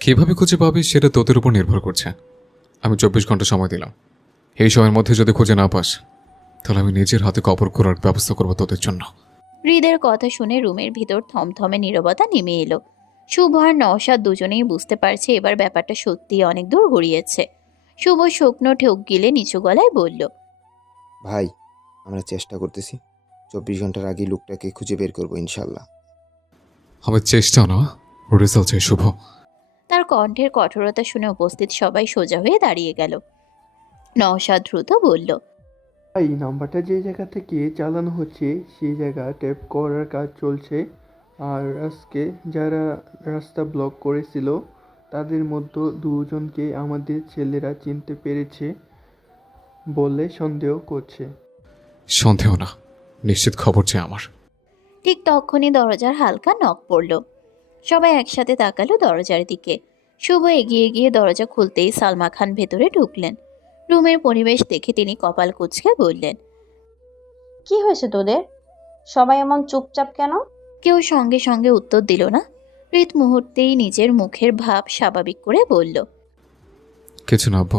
কীভাবে খুঁজে পাবি সেটা তোদের উপর নির্ভর করছে। আমি 24 ঘন্টা সময় দিলাম। এই সময়ের মধ্যে যদি খুঁজে না পাস, তাহলে আমি নিজের হাতে কবর করার ব্যবস্থা করবো তোদের জন্য। হৃদের কথা শুনে রুমের ভিতর থমথমে নীরবতা নেমে এলো। শুভ আর নওশাদ দুজনেই বুঝতে পারছে এবার ব্যাপারটা সত্যি অনেক দূর গড়িয়েছে। শুভ শুকনো ঠোক গিলে নিচু গলায় বলল, ভাই, আমরা চেষ্টা করতেছি। 24 ঘন্টার আগে লোকটাকে খুঁজে বের করবো ইনশাল্লাহ। আমার চেষ্টা না, রেজাল্ট চাই শুভ। তার কণ্ঠের কঠোরতা শুনে উপস্থিত সবাই সোজা হয়ে দাঁড়িয়ে গেল। নওশাদ দ্রুত বলল, ভাই, নাম্বারটা যে জায়গা থেকে চালানো হচ্ছে সেই জায়গা ট্যাপ করার কাজ চলছে। আর আজকে যারা রাস্তা ব্লক করেছিল তাদের মধ্যে দুজনকে আমাদের ছেলেরা চিনতে পেরেছে বলে সন্দেহ করছে। সন্দেহ না, নিশ্চিত খবর চাই আমার। ঠিক তখনই দরজার হালকা নক পড়ল। সবাই একসাথে তাকালো দরজার দিকে। শুভ এগিয়ে গিয়ে দরজা খুলতেই সালমা খান ভেতরে ঢুকলেন। রুমের পরিবেশ দেখে তিনি কপাল কুঁচকে বললেন, কি হয়েছে তোদের? সবাই এমন চুপচাপ কেন? কেউ সঙ্গে সঙ্গে উত্তর দিল না। হৃদ মুহূর্তেই নিজের মুখের ভাব স্বাভাবিক করে বলল, কিছু না আব্বু,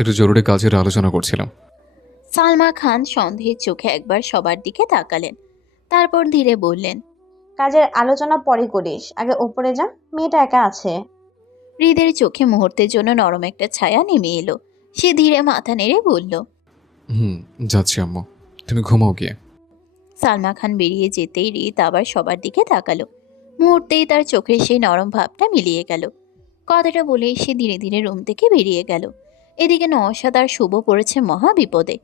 একটু জরুরি কাজের আলোচনা করছিলাম। সালমা খান সন্দেহের চোখে একবার সবার দিকে তাকালেন, তারপর ধীরে বললেন, কাজের আলোচনা পরে করিস, আগে ওপরে যা, মেয়েটা একা আছে। হৃদের চোখে মুহূর্তের জন্য নরম একটা ছায়া নেমে এলো। সে ধীরে মাথা নেড়ে বলল, যাচ্ছি আম্মু, তুমি ঘুমাও গিয়ে। সালমা খান বেরিয়ে যেতেই হৃদ আবার সবার দিকে তাকালো। মুহূর্তেই তার চোখের সেই নরম ভাবটা মিলিয়ে গেল। কথাটা বলেই সে ধীরে ধীরে রুম থেকে বেরিয়ে গেল। এদিকে নওশাদ আর শুভ পড়েছে মহা বিপদে।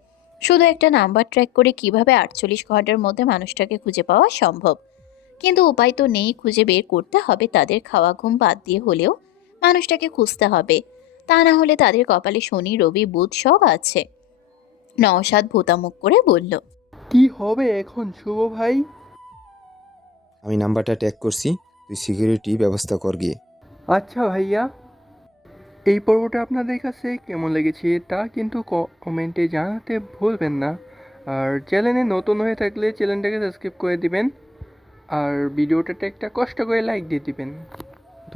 শুধু একটা নাম্বার ট্র্যাক করে কিভাবে 48 ঘন্টার মধ্যে মানুষটাকে খুঁজে পাওয়া সম্ভব, কিন্তু উপায় তো নেই। খুঁজে বের করতে হবে, তাদের খাওয়া ঘুম বাদ দিয়ে হলেও মানুষটাকে খুঁজতে হবে। তা না হলে তাদের কপালে শনি রবি বুধ সব আছে। নওশাদ ভোতামুখ করে বলল, কি হবে এখন শুভ ভাই? আমি নাম্বারটা ট্যাগ করছি, তুই সিকিউরিটি ব্যবস্থা কর গিয়ে। আচ্ছা ভাইয়া। এই পর্বটা আপনাদের কাছে কেমন লেগেছে তা কিন্তু কমেন্টে জানাতে ভুলবেন না। আর চ্যানেলে নতুন হয়ে থাকলে চ্যানেলটাকে সাবস্ক্রাইব করে দিবেন। আর ভিডিওটাতে একটা কষ্ট করে লাইক দিয়ে দিবেন।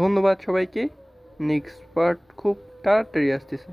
ধন্যবাদ সবাইকে। নেক্সট পার্ট খুব তাড়াতাড়ি আসতেছে।